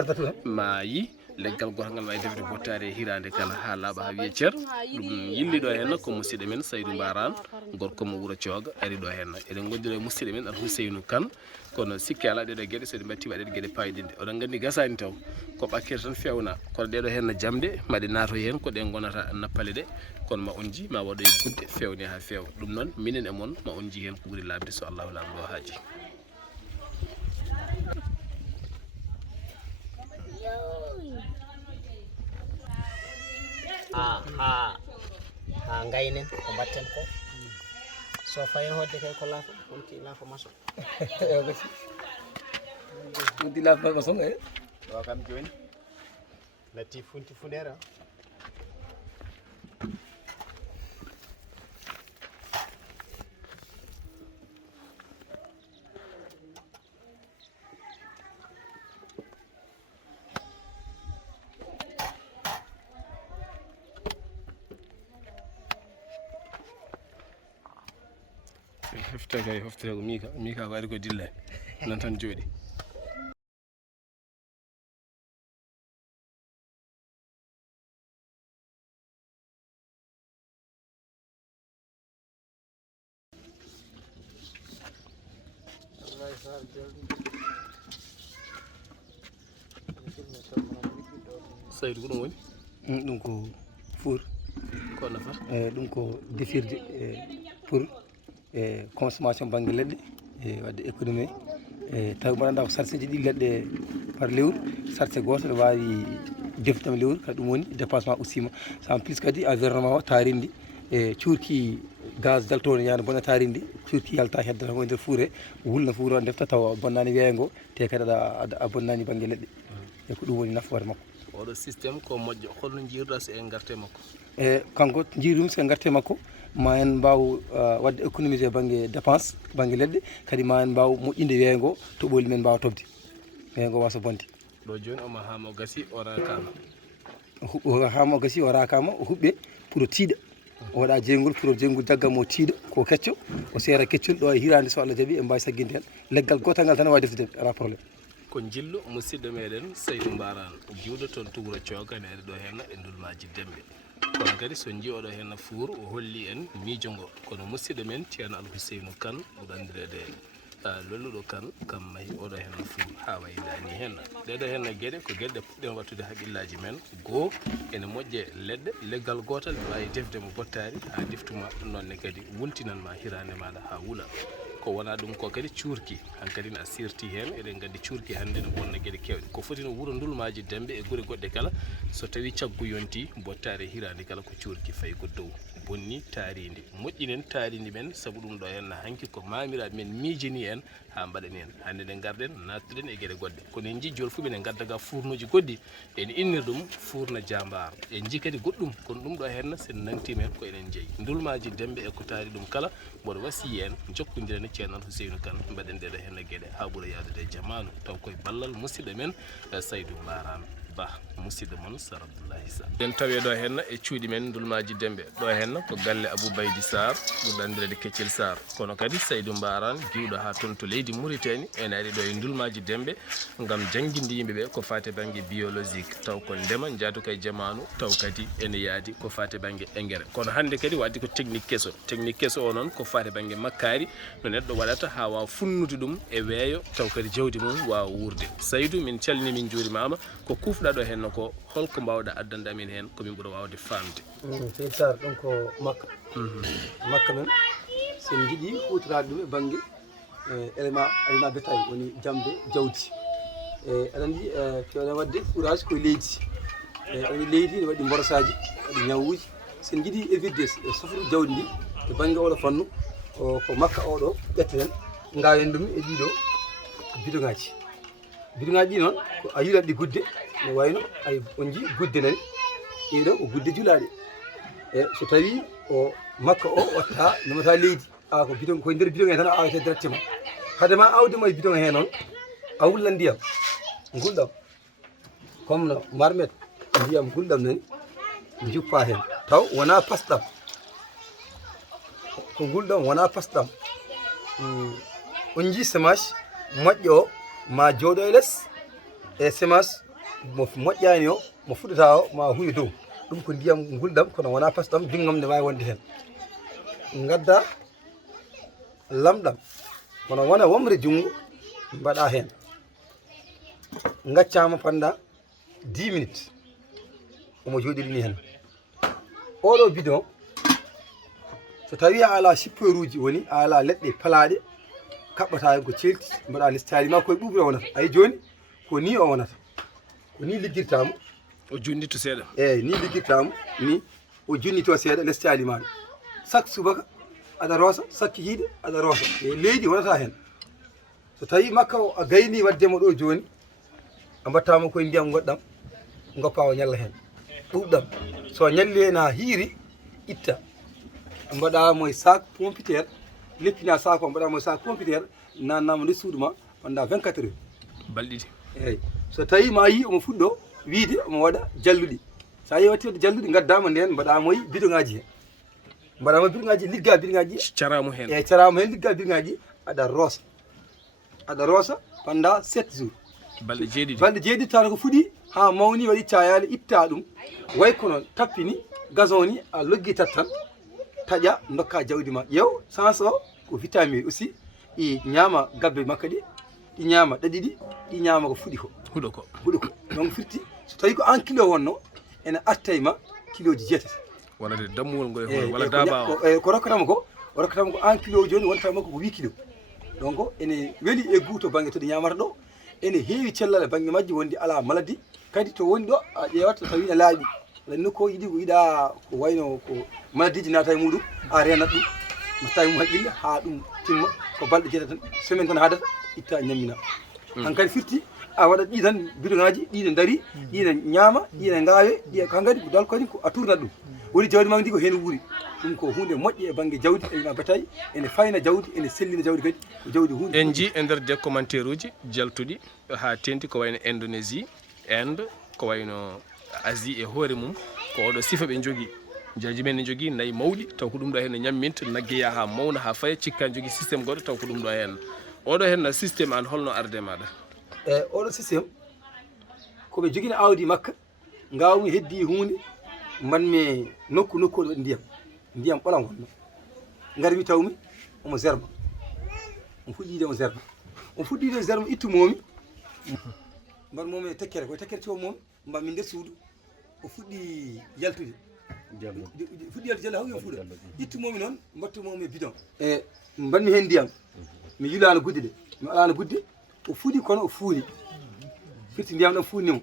ma yi leggal gotal ngal wawi defde bottare e hirande kala ha laaɓa ha wiye ceer ɗum yilli ɗo henna ko musidɗo men Saydou Mbarane gorko mo wuuro Thioga ari ɗo henna eɗen gondiri e musidɗo men Alhousseynou Kane kono sikki ala ɗeɗo gueɗe soɗe batti waɗede gueɗe payɗinde oɗon gandi gasani taw ko ɓakkere tan fewna kono ɗeɗo henna jamde maɗe naato hen ko ɗe gonata nappale ɗe kono ma on ji ma waɗo e gudde fewne ha fewa ɗum noon minen e moon ma on ji hen ko ɓuuri labde so Allahu lamɗo o haaji ha gaynen ko batten ko so fayi hodde kay ko laafa on ki laafa maso ɗum dilla façon e ɗo kam joni latti funti funera hefte kay hoftere ko mika ko ari ko dilla non tan jooɗi Saydou ko ɗum woni ɗum ko four ko nafa ɗum ko defirde pour consommation banggue leɗɗe e wadde économie tawi mbaɗa anda ko sarse ji ɗi leɗɗe par lewru sarse goto ne wawi defdema lewru kadi ɗum woni dépassement ustima en plus kadi environnement o taarindi e cuurki gaz dalto ne yaade bonna taarindi cuurki yalta heddata ko e nder four he wulna four o defta tawa bonnani weeyo ngo te kadi a bonnani banggue leɗɗe e ko ɗum woni nafoore makko oɗo systéme ko moƴƴo holno jiiruɗa so en garte makko e kanko jiirum so garte makko ma en mbaw wadde économisé banggue dépense banggue leɗɗe kadi ma en mbaw moƴƴinde weeyo ngo to ɓoli men mbawa tobde weeyo ngo wasa bonde ɗo joni omo hama o gasi o rakama hama o gasi o rakama o huɓɓe pour o tiiɗa o waɗa jeygol pour jeygol jaggam o tiiɗa ko kecco o seera keccol ɗo e hirande so Allah jaaɓi e mbawi sagginde hen leggal gotal ngal tan wawi deftude ala probléme ko jillu musidɗo meɗen Saydou Mbarane jiwɗo toon to wuuro Coganede ɗo henna e ndulmaji Dembe kono kadi so jiiwoɗo henna Four o holli en miijo ngo kono musidɗo men ceerno Alhousseynou Kane ɓuuri andirede lolluɗo Kane kam mahi oɗo henna Four ha waydani henna ɗeɗo henna gueɗe ko gueɗe puɗɗen wattude haqqillaji men goho ene moƴƴe leɗɗe leggal gotal ne wawi defdemo bottari ha deftuma nonne kadi wultinanma hirande maɗa ha wuula ko wona ɗum ko kadi cuurki hankkadi ne a sirti hen eɗen gandi cuurki hannde ne wonna gueɗe kewɗe ko foti no wuuro ndulmaji Dembe e guure goɗɗe kala so tawi caggu yonti bottari hirande kala ko cuurki fayi ko dow bonni taaridi moƴƴinen taaridi men saabu ɗum ɗo henna hanki ko mamiraɓe men miijini en ha mbaɗani en hannde nde garɗen nattuɗen e gueɗe goɗɗe kono en jii joni fuu ɓene gaddaga fournuji goɗɗi ene innir ɗum fourna jambar en jii kadi goɗɗum kono ɗum ɗo henna sen nangtima hen ko enen jeeyi ndulmaji Dembe e ko taari ɗum kala mboɗo wasiyi en jokkodirene ceerno Alhousseynou Kane mbaɗen ndeɗo henna gueɗe ha ɓuura yadude e jamanu taw koye ballal musidɗo men Saydou Mbarane Ba musidɗo moon Sar Abdoullahi Sa en tawi ɗo henna e cuuɗi men ndulmaji Dembe ɗo henna ko galle Aboubaydi Sarr ɓurɗo andirede Keccel Sarr kono kadi Saydou Mbarane jiwɗo ha toon to leydi Mauritanie ene ari ɗo e ndulmaji Dembe gam jangguinde yimɓeɓe ko fate banggue biologique taw ko ndema jaadu kay jamanu taw kadi ene yaadi ko fate banggue engrais kono hande kadi waddi ko technique kesso o noon ko fate banggue makkari no neɗɗo waɗata ha wawa funnude ɗum e weeyo taw kadi jawdi mum wawa wurde Saydou min calmini min juurimama ko kufɗa ɗo henna ko holko mbawɗa addande amin hen komin ɓuura wawde famde seydi Sarr ɗon ko makka makka men sen jiiɗi hutorade ɗum e banggue élément aliment bétail woni jamde jawdi aɗa andi kewɗen wadde fourage koye leydi woni leydi ne waɗi mborosaji waɗi ñawuji sen jiiɗi évirde safrude jawdi ndi e banggue oɗo fannu ko makka oɗo ƴetten gawen ɗum e ɗiɗo bidon ngaji ɗi noon a yiilat ɗi gudde no wayno ay on jii gudde nani ɗeɗo ko gudde julaɗe e so tawi o makka o watta nomata leydi a ko bidon koye nder bidon he tan a awete directement hadema awdema e bidon he noon a wullan ndiyam gulɗam comme no marmet ndiyam gulɗam nani juppa hen taw wona pasɗam ko gulɗam wona pasɗam on jii semence moƴƴo o ma jooɗo e less e semence mo moƴƴani o mo fuɗɗata o ma huye dow ɗum ko ndiyam gulɗam kono wona pasɗam bingam ne wawi wonde hen gadda lamɗam kono wona womre junngo mbaɗa hen gaccama pendant 10 minutes omo joɗiri ni hen oɗo bidon so tawi a ala suppeur uji woni a ala leɗɗe palaɗe kaɓɓata hen ko celti mbaɗa less caali ma koye ɓuɓri o wonata ay joni ko ni o wonata ko ni liggirtamo o junnito seeɗa eyyi ni liggirtamo ni o junnito seeɗa less caali maɗa chaque subaka aɗa roosa chaque hiiɗe aɗa roosa e leydi wonata hen so tawi makka o a gayni waddemo ɗo joni a mbattama koye ndiyam goɗɗam goppa o ñalla hen ɗuɓɗam so ñalli hen ha hiiri itta mbaɗamo e sac pompiteére leppina sac o mbaɗamo e sac pompiteére nannama nder suudu ma pendant 24 heures balɗiɗi eyyi so tawi ma yi omo fuɗɗo wiide omo waɗa jalluɗi sa yi watti wadde jalluɗi gaddama nden mbaɗamo e bidon ngaji he mbaɗama bidon ngaji ligga bidon ngaji caramo hen eyyi caramo hen ligga bidon ngaji aɗa roosa pendant 7 jours balɗe jeeɗiɗi tawa ko fuɗi ha mawni waɗi cayale itta ɗum way kono tappini gazon ni a loggitat tan taƴa dokka jawdi ma ƴeew sans o ko vitamine aussi ɗi ñaama gabbe makka ɗi ɗi ñaama ɗaɗi ɗi ɗi ñaama ko fuɗi ko huuɗo ko donc firti so tawi ko en kilo wonno ene artay ma kiloji jeetati wonade dammuwol ngol e hoore walla daaba o ko rokkatama ko en kilo joni wonta makko ko 8 kilo donc ene weeli e guuto banggue to ɗi ñamata ɗo ene heewi cellal e banggue majji wondi ala maladie kadi to woni ɗo a ƴeewat tawi ne laaɓi lanno ko yiɗi ko yiɗa ko wayno ko maladie ji naata e muɗum a renat ɗum mbatta mum haqqille ha ɗum timma ko balɗe jeetati tan semaine tan haadata itta ñammina hankkadi firti a waɗat ɗi tan bidon ngaji ɗine daari ɗine ñaama ɗine ngaawe ɗi kankadi ko dal kadi ko a tournat ɗum woni jawdi ma ndi ko hen wuuri ɗum ko hunde moƴƴe e banggue jawdi e ma batayi ene fayna jawdi ene sellina jawdi kadi ko jawdi hunde en ji e nder commentaire uji jaltuɗi ha tenti ko wayno Indonésie Inde ko wayno Asie e hoore mum ko oɗo sifa ɓe jogui jaji men ne jogui nayyi mawɗi taw ko ɗum ɗo hen ñamminta naggeya ha mawna ha faya cikka jogui systéme goɗɗo taw ko ɗum ɗo hen oɗo hen systéme an holno arde maɗa oɗo systéme koɓe joguino awdi makka gawmi heddi hunde manmi nokku waɗi ndiyam ɓolam wonno garmi tawmi omo zerma omo fuɗɗide omo zerma ittumomi mbarmomi e tekkere koye tekkere comomi mbammi nder suudu o fuɗɗi yaltude jallo haw yo fuuɗa ittumomi noon mbattumomi e bidon e mbanmi hen ndiyam mi yulano gudde ɗe mi alano gudde o fuuɗi kono o fuuni firti ndiyam ɗam fuunnimo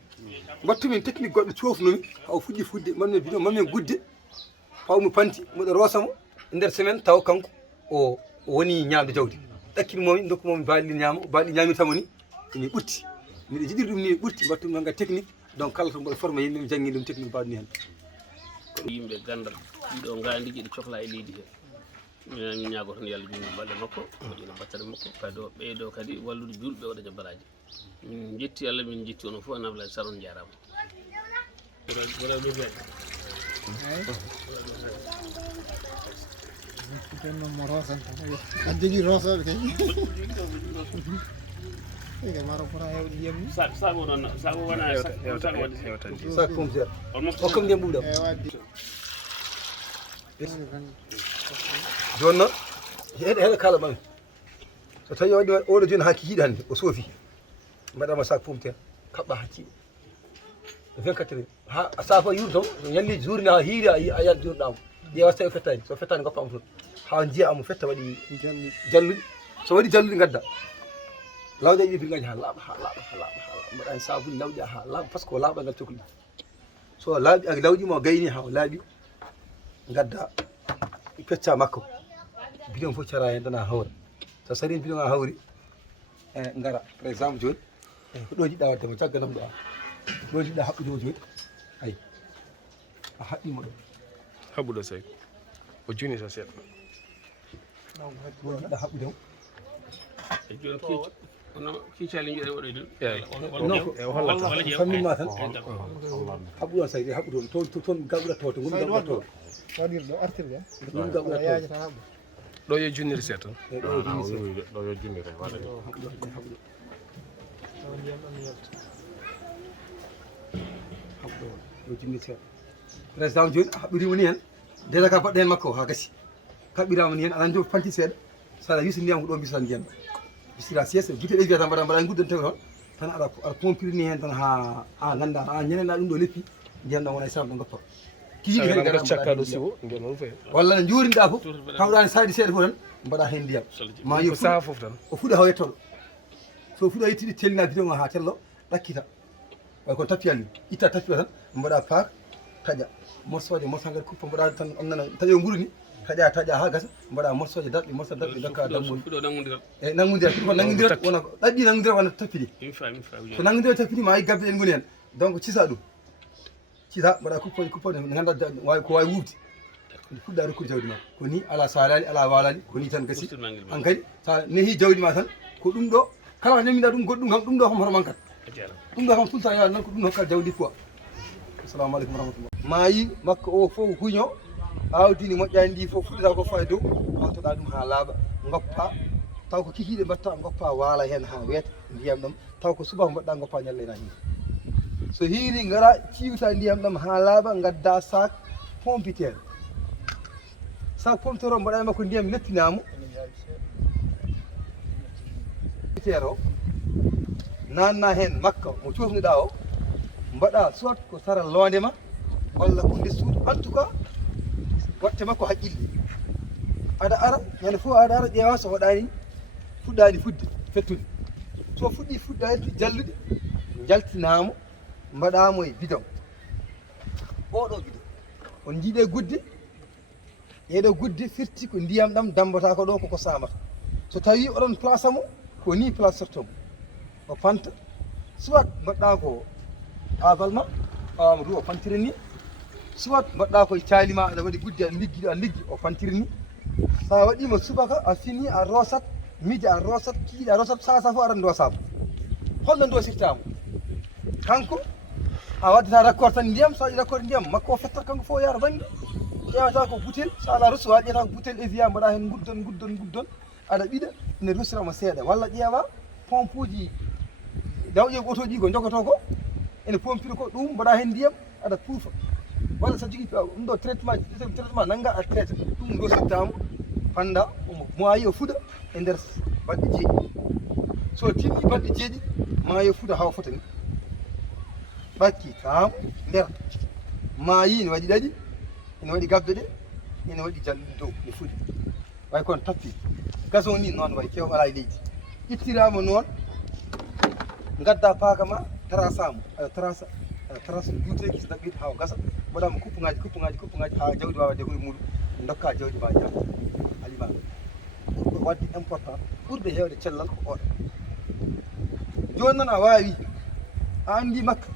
mbattumi technique goɗɗo cofnumi ha o fuɗɗi fudde manmi bidon mammi gudde pawmi panti moɗo roosamo nder semaine taw kanko o woni ñamde jawdi ɗakkimomi dokkumomi baali ñaama baali ñamitamo ni emi ɓutti miɗo jiɗiri ɗum ni ɓurti mbattumi manga technique donc kala to mboɗo forme yimɓe mi janggi ɗum technique mbawɗi hen yimɓe gandal ɗiɗo gandiji ɗi cohla e leydi he min ñaago tan yalla jungo balɗe makko moƴƴina battane makko kadi o ɓeydo kadi wallude julɓe waɗa jabbalaji min jetti Allah min jetti onon fof Anablaye Sall on jarama mo rosanta a jogui rosoɓe kay ege maro pora hewde ndiyam ni sago noon sago wona sac pompiére hokkam ndiyam ɓuuɗam joni noon heɗa kala mami so tawi waɗi oɗo joni ha kihiɗe hannde o soofi mbaɗama sac pompiére kaɓɓa hakkiɗe 24 heures ha safa yuur taw so ñalli journée ha hiiri a yiyat jurɗamo ƴeewa so tawi fettani so fettani goppama toon ha jiiya amo fetta waɗi jalluɗi so waɗi jalluɗi gadda lawƴa ɗi birgaji ha laaɓa mbaɗa hen sabuni lawƴa ha laaɓa par ce que o laaɓangal cohli so laaɓi a lawƴimo gayni ha o laaɓi gadda pecca makko bidon fof cara hen tan ha hawra so sari bidon ha hawri e gara par exemple joni ko ɗo jiɗɗa waddemo cagganam ɗo a ɗo jiɗɗa haɓɓudemo joni ayi a haɓɓimo ɗo haɓɓuɗo sey o joni so seeɗa ɗo jiɗɗa haɓɓudemo e joni kiicali jiɗen waɗoy ɗum hollata fammima tan haɓɓu on saydi haɓɓu toon gaɓuɗa to gum gaɓuɗa to waɗirɗo artirde gum gaɓuɗa to yajata haɓɓu ɗo yo junniri seeɗa tan ɗo yo junniri ɗo yo junniri waɗa haɓɓuɗo ndiyam ɗam yalta haɓɓuɗo yo junniri seeɗa président joni a haɓɓirimo ni hen déjà ka baɗɗo hen makko ha gasi kaɓɓirama ni hen aɗa jo fanti seeɗa saɗa wisi ndiyam ko ɗo bisata ndiyam bisira siesta guite ɗe wiyata mbaɗa guddan tawi toon tan aɗa pompiri ni hen tan ha ganda a ñanena ɗum ɗo leppi ndiyam ɗam wona e sabu ɗo goppa kihiɗi hen gara cakkaɗo siwo ndiyam noon fof walla ne juurinɗa fof tawɗani saɗi seeɗa fof tan mbaɗa hen ndiyam ma yo saha fof tan o fuɗa haw yettoɗo so fuɗa yettiɗi tellina bidon o ha tello ɗakkita way kon tappi alli itta tappi o tan mbaɗa paak taƴa morsoje morsa ngari kuppa mbaɗa tan on nana taƴo nguru ni taƴa ha gasa mbaɗa morsoje daɓɓe morso daɓɓe dokka dammuɗi eyyi nanggodirat ko nanggodirat wona ɗaɗɗi nanggodirat wona tappide ko nanggodirat tappidi ma yi gabbe en goni hen donc cisa ɗum cisa mbaɗa kuppode ganduɗa wawi ko wawi wubde fuɗɗa rokkude jawdi ma ko ni ala salali ala walali ko ni tan gasi han kadi sa neehi jawdi ma tan ko ɗum ɗo kala ko nemiɗa ɗum goɗɗum kam ɗum ɗo kam hoto mankat ɗum ɗo kam tout le temps yaade noon ko ɗum hokkal jawdi fois assalamu aleykum warahmatullah maayi makko o fof huño awdini moƴƴani ndi fof fuɗɗata ko faye dow hawtoɗa ɗum ha laaɓa goppa taw ko kikiɗe mbatta goppa waala hen ha weeta ndiyam ɗam taw ko subaka mbaɗɗa goppa ñallena hin so hiiri gara ciwta ndiyam ɗam ha laaɓa gadda sac pompitere sac pompitere o mbaɗa makko ndiyam leppinamo pompitere o nanna hen makka mo cofnuɗa o mbaɗa soit ko sara londema walla ko nder suudu en tout cas watte makko haqqille aɗa ara ñande fof aɗa ara ƴeewa so waɗani fuɗɗani fudde fettude so fuɗɗi fuɗɗani jallude jaltinamo mbaɗamo e bidon oɗo bidon on jiiɗe gudde ɗeɗo gudde firti ko ndiyam ɗam dambata ko ɗo koko samata so tawi oɗon place amo ko ni place sortomo o panta soit mbaɗɗa ko abal ma ɓawama du o pantiri ni soit mbaɗɗa koye calima aɗa waɗi gudde aɗa liggi o pantiri ni sa waɗima subaka a fini a rosat midi a rosat kiiɗi a rosat sasa fof aɗa dosamo holno dosirtamo kanko a waddata raccord tan ndiyam so waɗi raccord ndiyam makko o fettat kanko fof yara banggue ƴewata ko boutel so ala recevoir ƴewata ko boutel Evian mbaɗa hen guddon aɗa ɓiɗa ne rusirama seeɗa walla ƴeewa pompe uji dawƴe auto ji ko jogoto ko ene pompiri ko ɗum mbaɗa hen ndiyam aɗa puufa walla sa jogui ɗum ɗo traitement nangga a traite ɗum dosirtamo panda maayi o fuɗa e nder balɗe 9 so timmi balɗe 9 maayi o fuɗa hawa fota ni ɓakki tamo nder maayi ne waɗi ɗaɗi ene waɗi gabbe ɗe ene waɗi jalluɗi dow ne fuɗi way kono tappi gazon ni noon way kew ala e leydi ittirama noon gadda paaka ma trasamo aɗa trasa juuteki so ɗaɓɓiɗe hawa gasa mbaɗama kuppugaji ha jawdi wawa dehude muɗum dokka jawdi ma jam alima ɓurɗo wadde important ɓurde hewde cellal ko oɗo joni noon a wawi a andi makka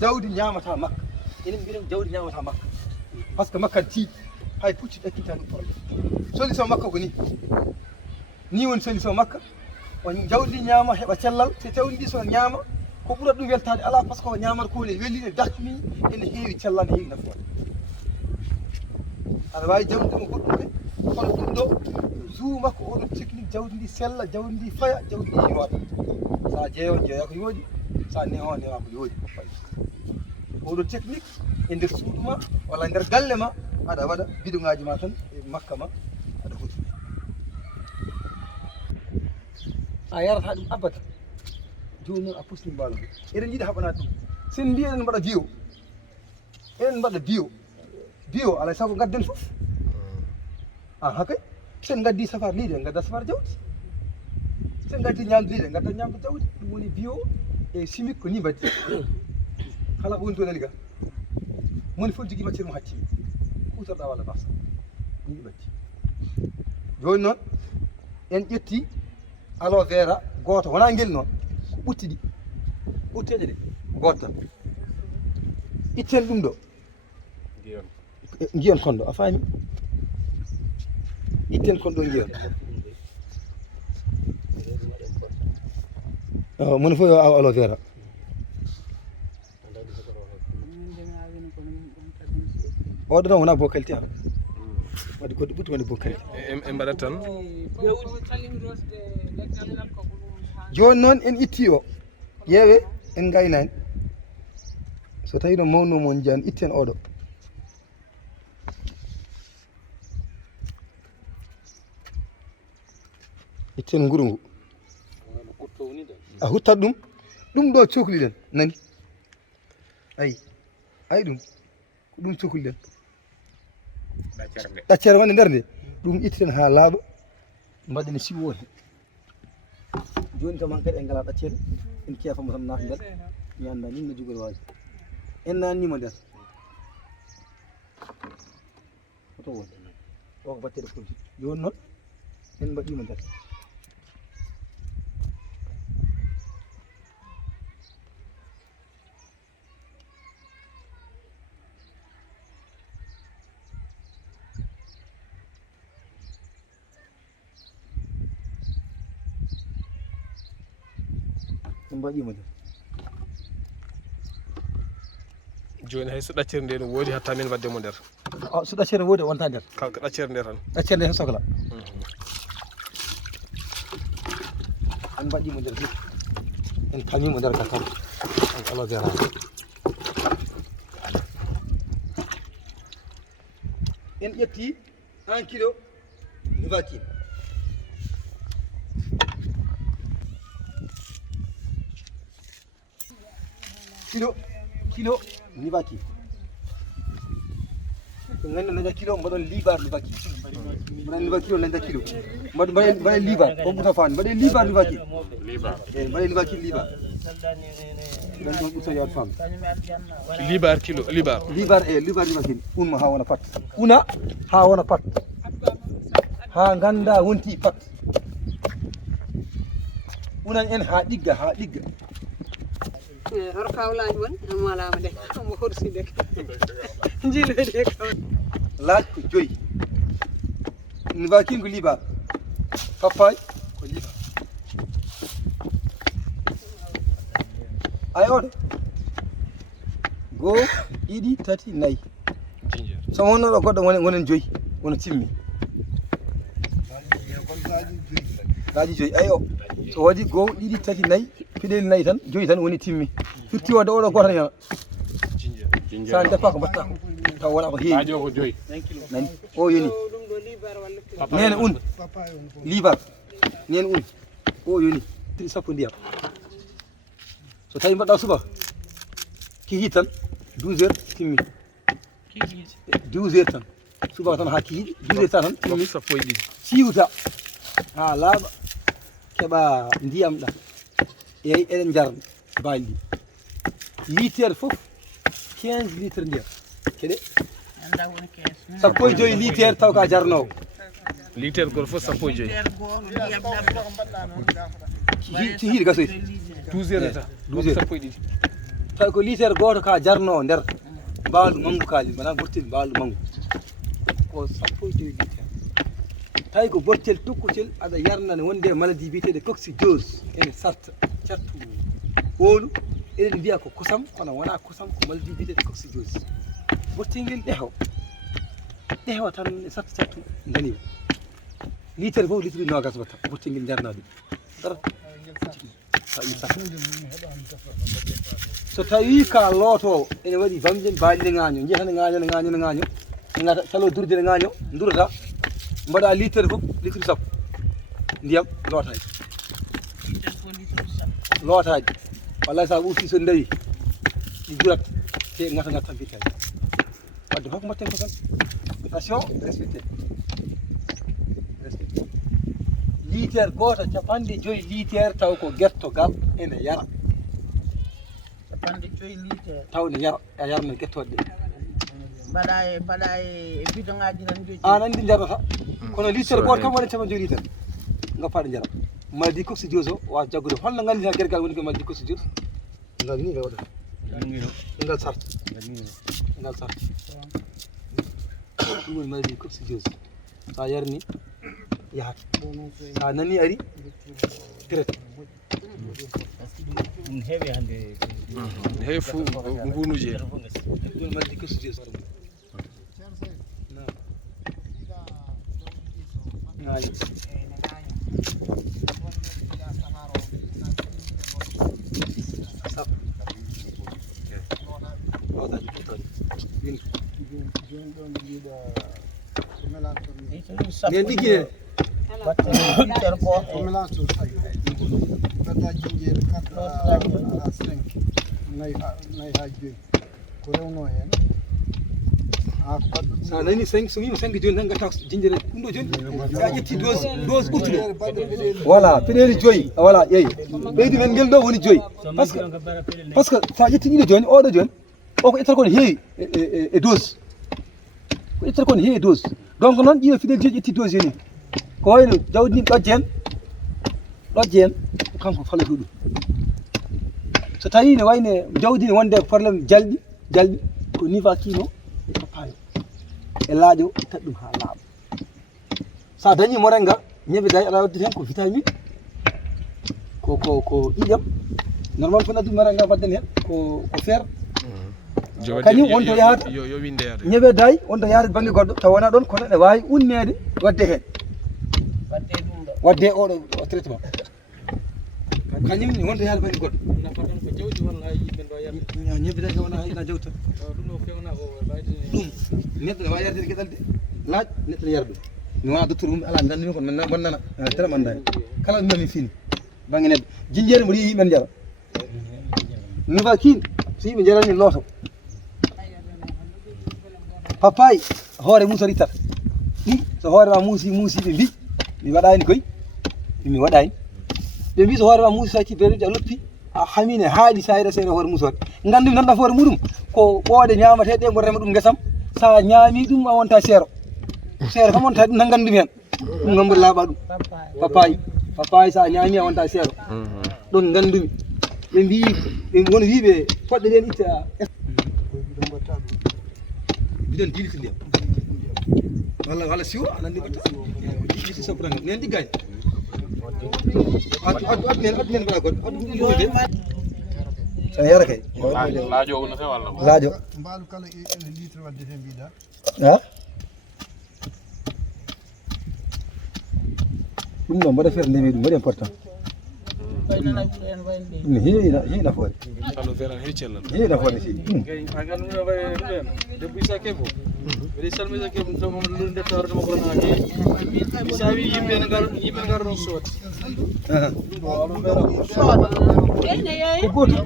jawdi ñamata makka enen mbiɗen jawdi ñamata makka par ce que makka tiiɗi hay pucci ɗakkita ɗum probléme solution makka ko ni woni solution makka on jawdi ñaama heɓa cellal so jawdi ndi so ñaama ko ɓurat ɗum weltade ala par ce que o ñamata ko ne welline dakmi ene heewi cellal ne heewi nafoore aɗa wawi jawdi ɗum goɗɗum kadi kono ɗum ɗo jour makko oɗon technique jawdi ndi sella jawdi ndi faya jawdi ndi yooɗa sa jeeyo jeeya ko yooɗi sa neho newa ko yooɗi oɗo technique e nder suudu ma walla nder galle ma aɗa waɗa bidon ngaji ma tan e makka ma aɗa hoti a yarata ɗum abada joni noon a pusni mbalo eɗen jiiɗi haɓanade ɗum sen mbi eɗen mbaɗa bio alay saago gadden foof hakay sen gaddi safar leydi en gadda safar jawdi sen gaddi ñamde leydi en gadda ñamde jawdi ɗum woni bio e chimique ko ni mbaddi kala ko woni toon nani ga moni fof jogui matiére mo haccimi hutorɗa walla basa ni mbaddi joni noon en ƴetti aloe vera goto wona guel noon ko ɓutti ɗi ɓutteje ɗe goto tan itten ɗum ɗo jiyon kon ɗo a faami itten kon ɗo jiyon moni fof yo aw aloe vera oɗo noon wona bokalti a waɗi goɗɗo ɓutti woni bokalti en mbaɗat tan joni noon en itti o ƴeewe en gaynani so tawi no mawnomon jani itten oɗo itten nguru ngu a huttat ɗum ɗum ɗo cohliɗen nani ayi ɗum ko ɗum cohliɗen ɗaccere wonde nder nde ɗum itteten ha laaɓa mbaɗen siwo woni joni kam han kadi en ngala ɗaccere en kefamo tan naata nder mi anda min no jogori waji en nannimo nder oto woni o ko batteɗe produit joni noon en mbaɗimo nder en mbaɗimo nder joni hay so ɗaccere nde no woodi hatta min waddemo nder so ɗaccere woodi wonta nder kala ko ɗaccere nde tan ɗaccere nde tan sohla en mbaɗimo nder fof en tamimo nder ka tan en aloe vera en ƴetti 1 kilo Nouvakine kilo Nouvakine ɗum ganndi nanda kilo mbaɗon libar Nouvakine mbaɗen Nouvakine o nanda kilo mbaɗen libar on ɓuta fani mbaɗen libar Nouvakine eyi mbaɗen Nouvakine libar ɗon ɗon ɓuta yaade fam libar kilo libar libar Nouvakine unma ha wona pat una ha wona pat ha ganda wonti pat unan en ha ɗigga hoto kawlaji won malama de mo horside jilede kaw laaj ko 5 Nouvakine ko libar papaye ko libar ay oɗo 1 2 3 4 so wonno ɗo goɗɗo wonen 5 wono timmi laaji 5 ay o so waɗi 1 2 3 4 piɗeli 4 tan 5 tan woni timmi firti wadde oɗo goto tan yana sa defa ko mbatta taw wona ko heewi nani o yoni nene un libar nene un o yoni tri sappo ndiyam so tawi mbaɗɗa suba kihi tan 12 heures timmi 12 heures tan suba tan ha kihiɗi 12 heures tan timmi sappo e ɗiɗi siwta ha laaɓa keɓa ndiyam ɗam eyi eɗen jarna baali ɗi litre fof 15 litre ndiyam keɗe sappo e 5 litre taw ka jarnowo litre goto fof sappo e 5 hiiɗi gasoyde 12 heures tan 12 heures sappo e ɗiɗi tawi ko litre goto ka jarnowo nder mbawandu manggu kaali wona bortel mbawandu manggu ko sappo e 2 litre tawi ko bortel tokkotel aɗa yarnane wonde maladie biyeteɗe coccygiose ene sarta cattu hoolu eɗen mbiya ko kosam kono wona kosam ko maladie biyeteɗe coccygiose bortel ngel ɗehewa tan e sarta cattu daniwa litre fof litre nogas watta bortel ngel jarna ɗum dara so tawi ka lootowo ene waɗi bamde mbaɗi nde ŋaño jeehane ŋaño gata salo durde nde ŋaño durata mbaɗa litre fof litre sappo ndiyam lootaji wallay sa ɓurti so dawi ɗi durat te gata tampitaji wadde hokko mbatten ko tan attention respecté litre goto 5 litre taw ko guertogal ene yara 5 litre taw ne yara a yarno guertoɗe ɗe mbaɗa e bidon ngaji tan joji an andi jarata kono litre goto kam waɗa 5 litre gappaɗe jara maladie coccygiose o wawa jaggude holno gandita guergal woni ko maladie coccygiose ngal ni ngal waɗata ngal sarta ɗum woni maladie coccygiose sa yarni yahat sa nani ari traite ɗum heewi hannde heewi fof ngunuji en ɗum maladie coccygiose ngaño nen ɗiggine ko mélange to gadda jinjeere 4 à 5 nayi ha 5 ko rewno hen sa nani 5 so wima 5 joni tan gatta jinjeere ɗum ɗo joni sa ƴetti dose ɓurtuɗo voilà peɗeli 5 voilà ƴeeyi ɓeydi men ngel ɗo woni 5 par ce que sa ƴetti ɗiɗo joni oɗo joni o ko ƴettata kon heewi e dose ko ƴettata kon heewi e dose donc noon ɗiɗo fidélité ƴetti dosé ni ko wayno jawdi ndi ɗojje en kanko falatu ɗum so tawi ne wayne jawdi ne wonde probléme jalɓi ko niva kino e papayo e laaƴo taɗ ɗum ha laaɓa sa dañi moringa ñebe day aɗa waddita hen ko vitamine ko ƴiƴam normal ko addu moringa wadden hen ko fer kañum wonto yahata ñebe day wonto yahata banggue goɗɗo taw wona ɗon kono ne wawi unnede wadde hen wadde oɗo traitement kañum ni wonto yahata banggue goɗɗo ñebe day wona ina jawdi tan ɗum neɗɗo ne wawi yarde gueɗal de laaj neɗɗo ne yara ɗum mi wona docteur ummi ala gandumi ko wonnana teram andani kala ɗum min fini banggue neɗɗo jinjere mboɗo yi yimɓe jara niva kin so yimɓe jarani looto papaye hoore mum so rittata ɗi so hoore ma muusi ɓe mbi mi waɗani koy mi waɗani ɓe mbi so hoore ma muusi sacci beɗuji a loppi a hamine haaɗi sayre seeɗa hoore muusore gandumi tan nafoore muɗum ko ɓooɗe ñamateɗe ngo rema ɗum guesam sa ñaami ɗum a wonta seero kam wonta ɗum tan gandumi hen ɗum gam mboɗo laaɓa ɗum papaye sa ñaami a wonta seero ɗon gandumi ɓe mbi ɓe won wiɓe poɗɗe ɗen itta bidon diliti ndiyam walla siwo aɗa andi batta ɗiɗi sappranga nen ɗiggani addu nen mbaɗa goɗɗo addu tan yara kay laajo wonata walla laajo mbaalu kala ene litre wadde te mbiɗa ha ɗum noon mbaɗa feere ndemi ɗum waɗi important ɗum heewi nafoore heewi nafoore si debbo Issa Kebo mbiɗa salmina Kebo taw moom lurde nde tawrde mo kono heewi sa wi yimɓe ne gara ɗon soodi ko goto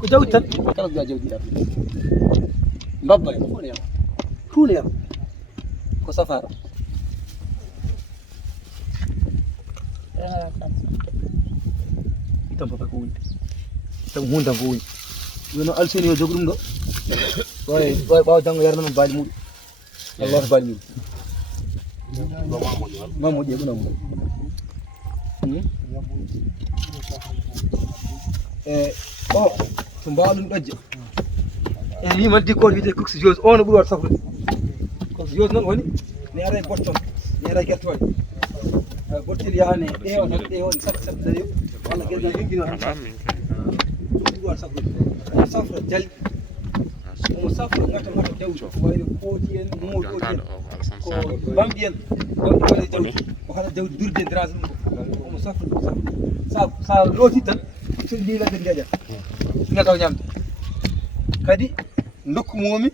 ko jawdi tan kala ko jawdi yara mbabba e fof ne yara tout ne yara ko safara itam papa ko wonde taw hundan ko woni wono alseni yo jogo ɗum ɗo wawi ɓawa janggo yarna men baali muɗum Allah to baali muɗum mamoƴi e ɓunamo o to mbawɗum ɗojje en wi maddi ko wiyete coxyose o no ɓuuri wadde safrude coxyose noon woni ne ara e botton ne ara e guertoɗe bottel yahane ɗeewa tan ɗeewon sappo yo walla gueɗa yumbino tan ɗum ɓuuri wadde safrude omo safra jalɗi omo safra gata jawdi ko wayno kooti en muuɗi kooti en ko bamɗi en bamɗi waɗe jawdi o haɗa jawdi durde e drage ɗum omo safra sa looti tan so ndiladde jeeƴat ngataw ñamde kadi dokkumomi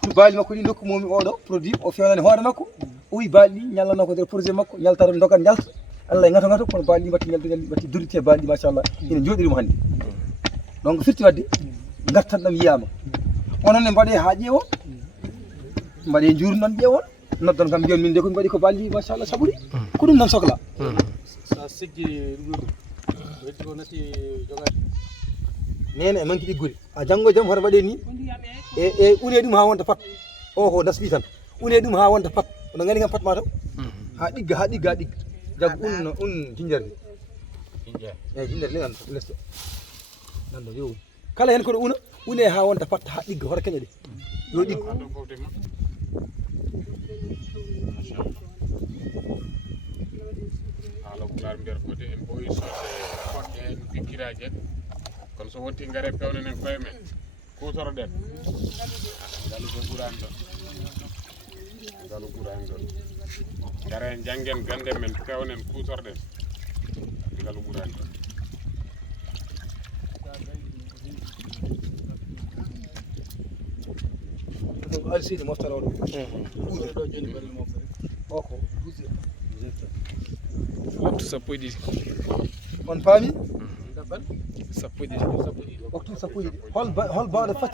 pour baali makko ɗi dokkumomi oɗo produit o fewnani hoore makko o wi baali ɗi ñallanno ko nder projet makko ñaltata dogan jalta Allah e gato kono baali ɗi batti ñalde batti durite baali ɗi machallah ina jooɗirimo hannde donc firti wadde gartan ɗam yiyama onon ne mbaɗe ha ƴeewo mbaɗe jurnon ƴeewon noddan kam mbiyon min de ko mbaɗi ko baali machallah saɓuri ko ɗum tan sohla sa siggi ɗum weddi ko natti jogade nene e manki ɗiggude a janggo e jaam hoto mbaɗe ni e une ɗum ha wonta pat o ko dasbi tan une ɗum ha wonta pat oɗo gandi kam pat ma taw ha ɗigga jaggo un jinjerde eyyi jinjerde ni an leste nanɗo yo kala hen koɗo une ha wonta pat ha ɗigga hoto keñe ɗe yo ɗiggo haala ko laar mbiyata ko de en ɓooyi sodde poɗɗe en pikkiraji en kono so wonti gaare pewnen en koye men kutoroɗen ngalu ko ɓurani ɗon gara en janggen gande men pewnen kutorɗen ngalu ɓurani ɗon alside moftata oɗo ɓuuɗe ɗo joni ɓerɗe moftata o ko 12 waktu sappo e ɗiɗi on paami sappo e ɗiɗi waktu sappo e ɗiɗi hol bawɗe facce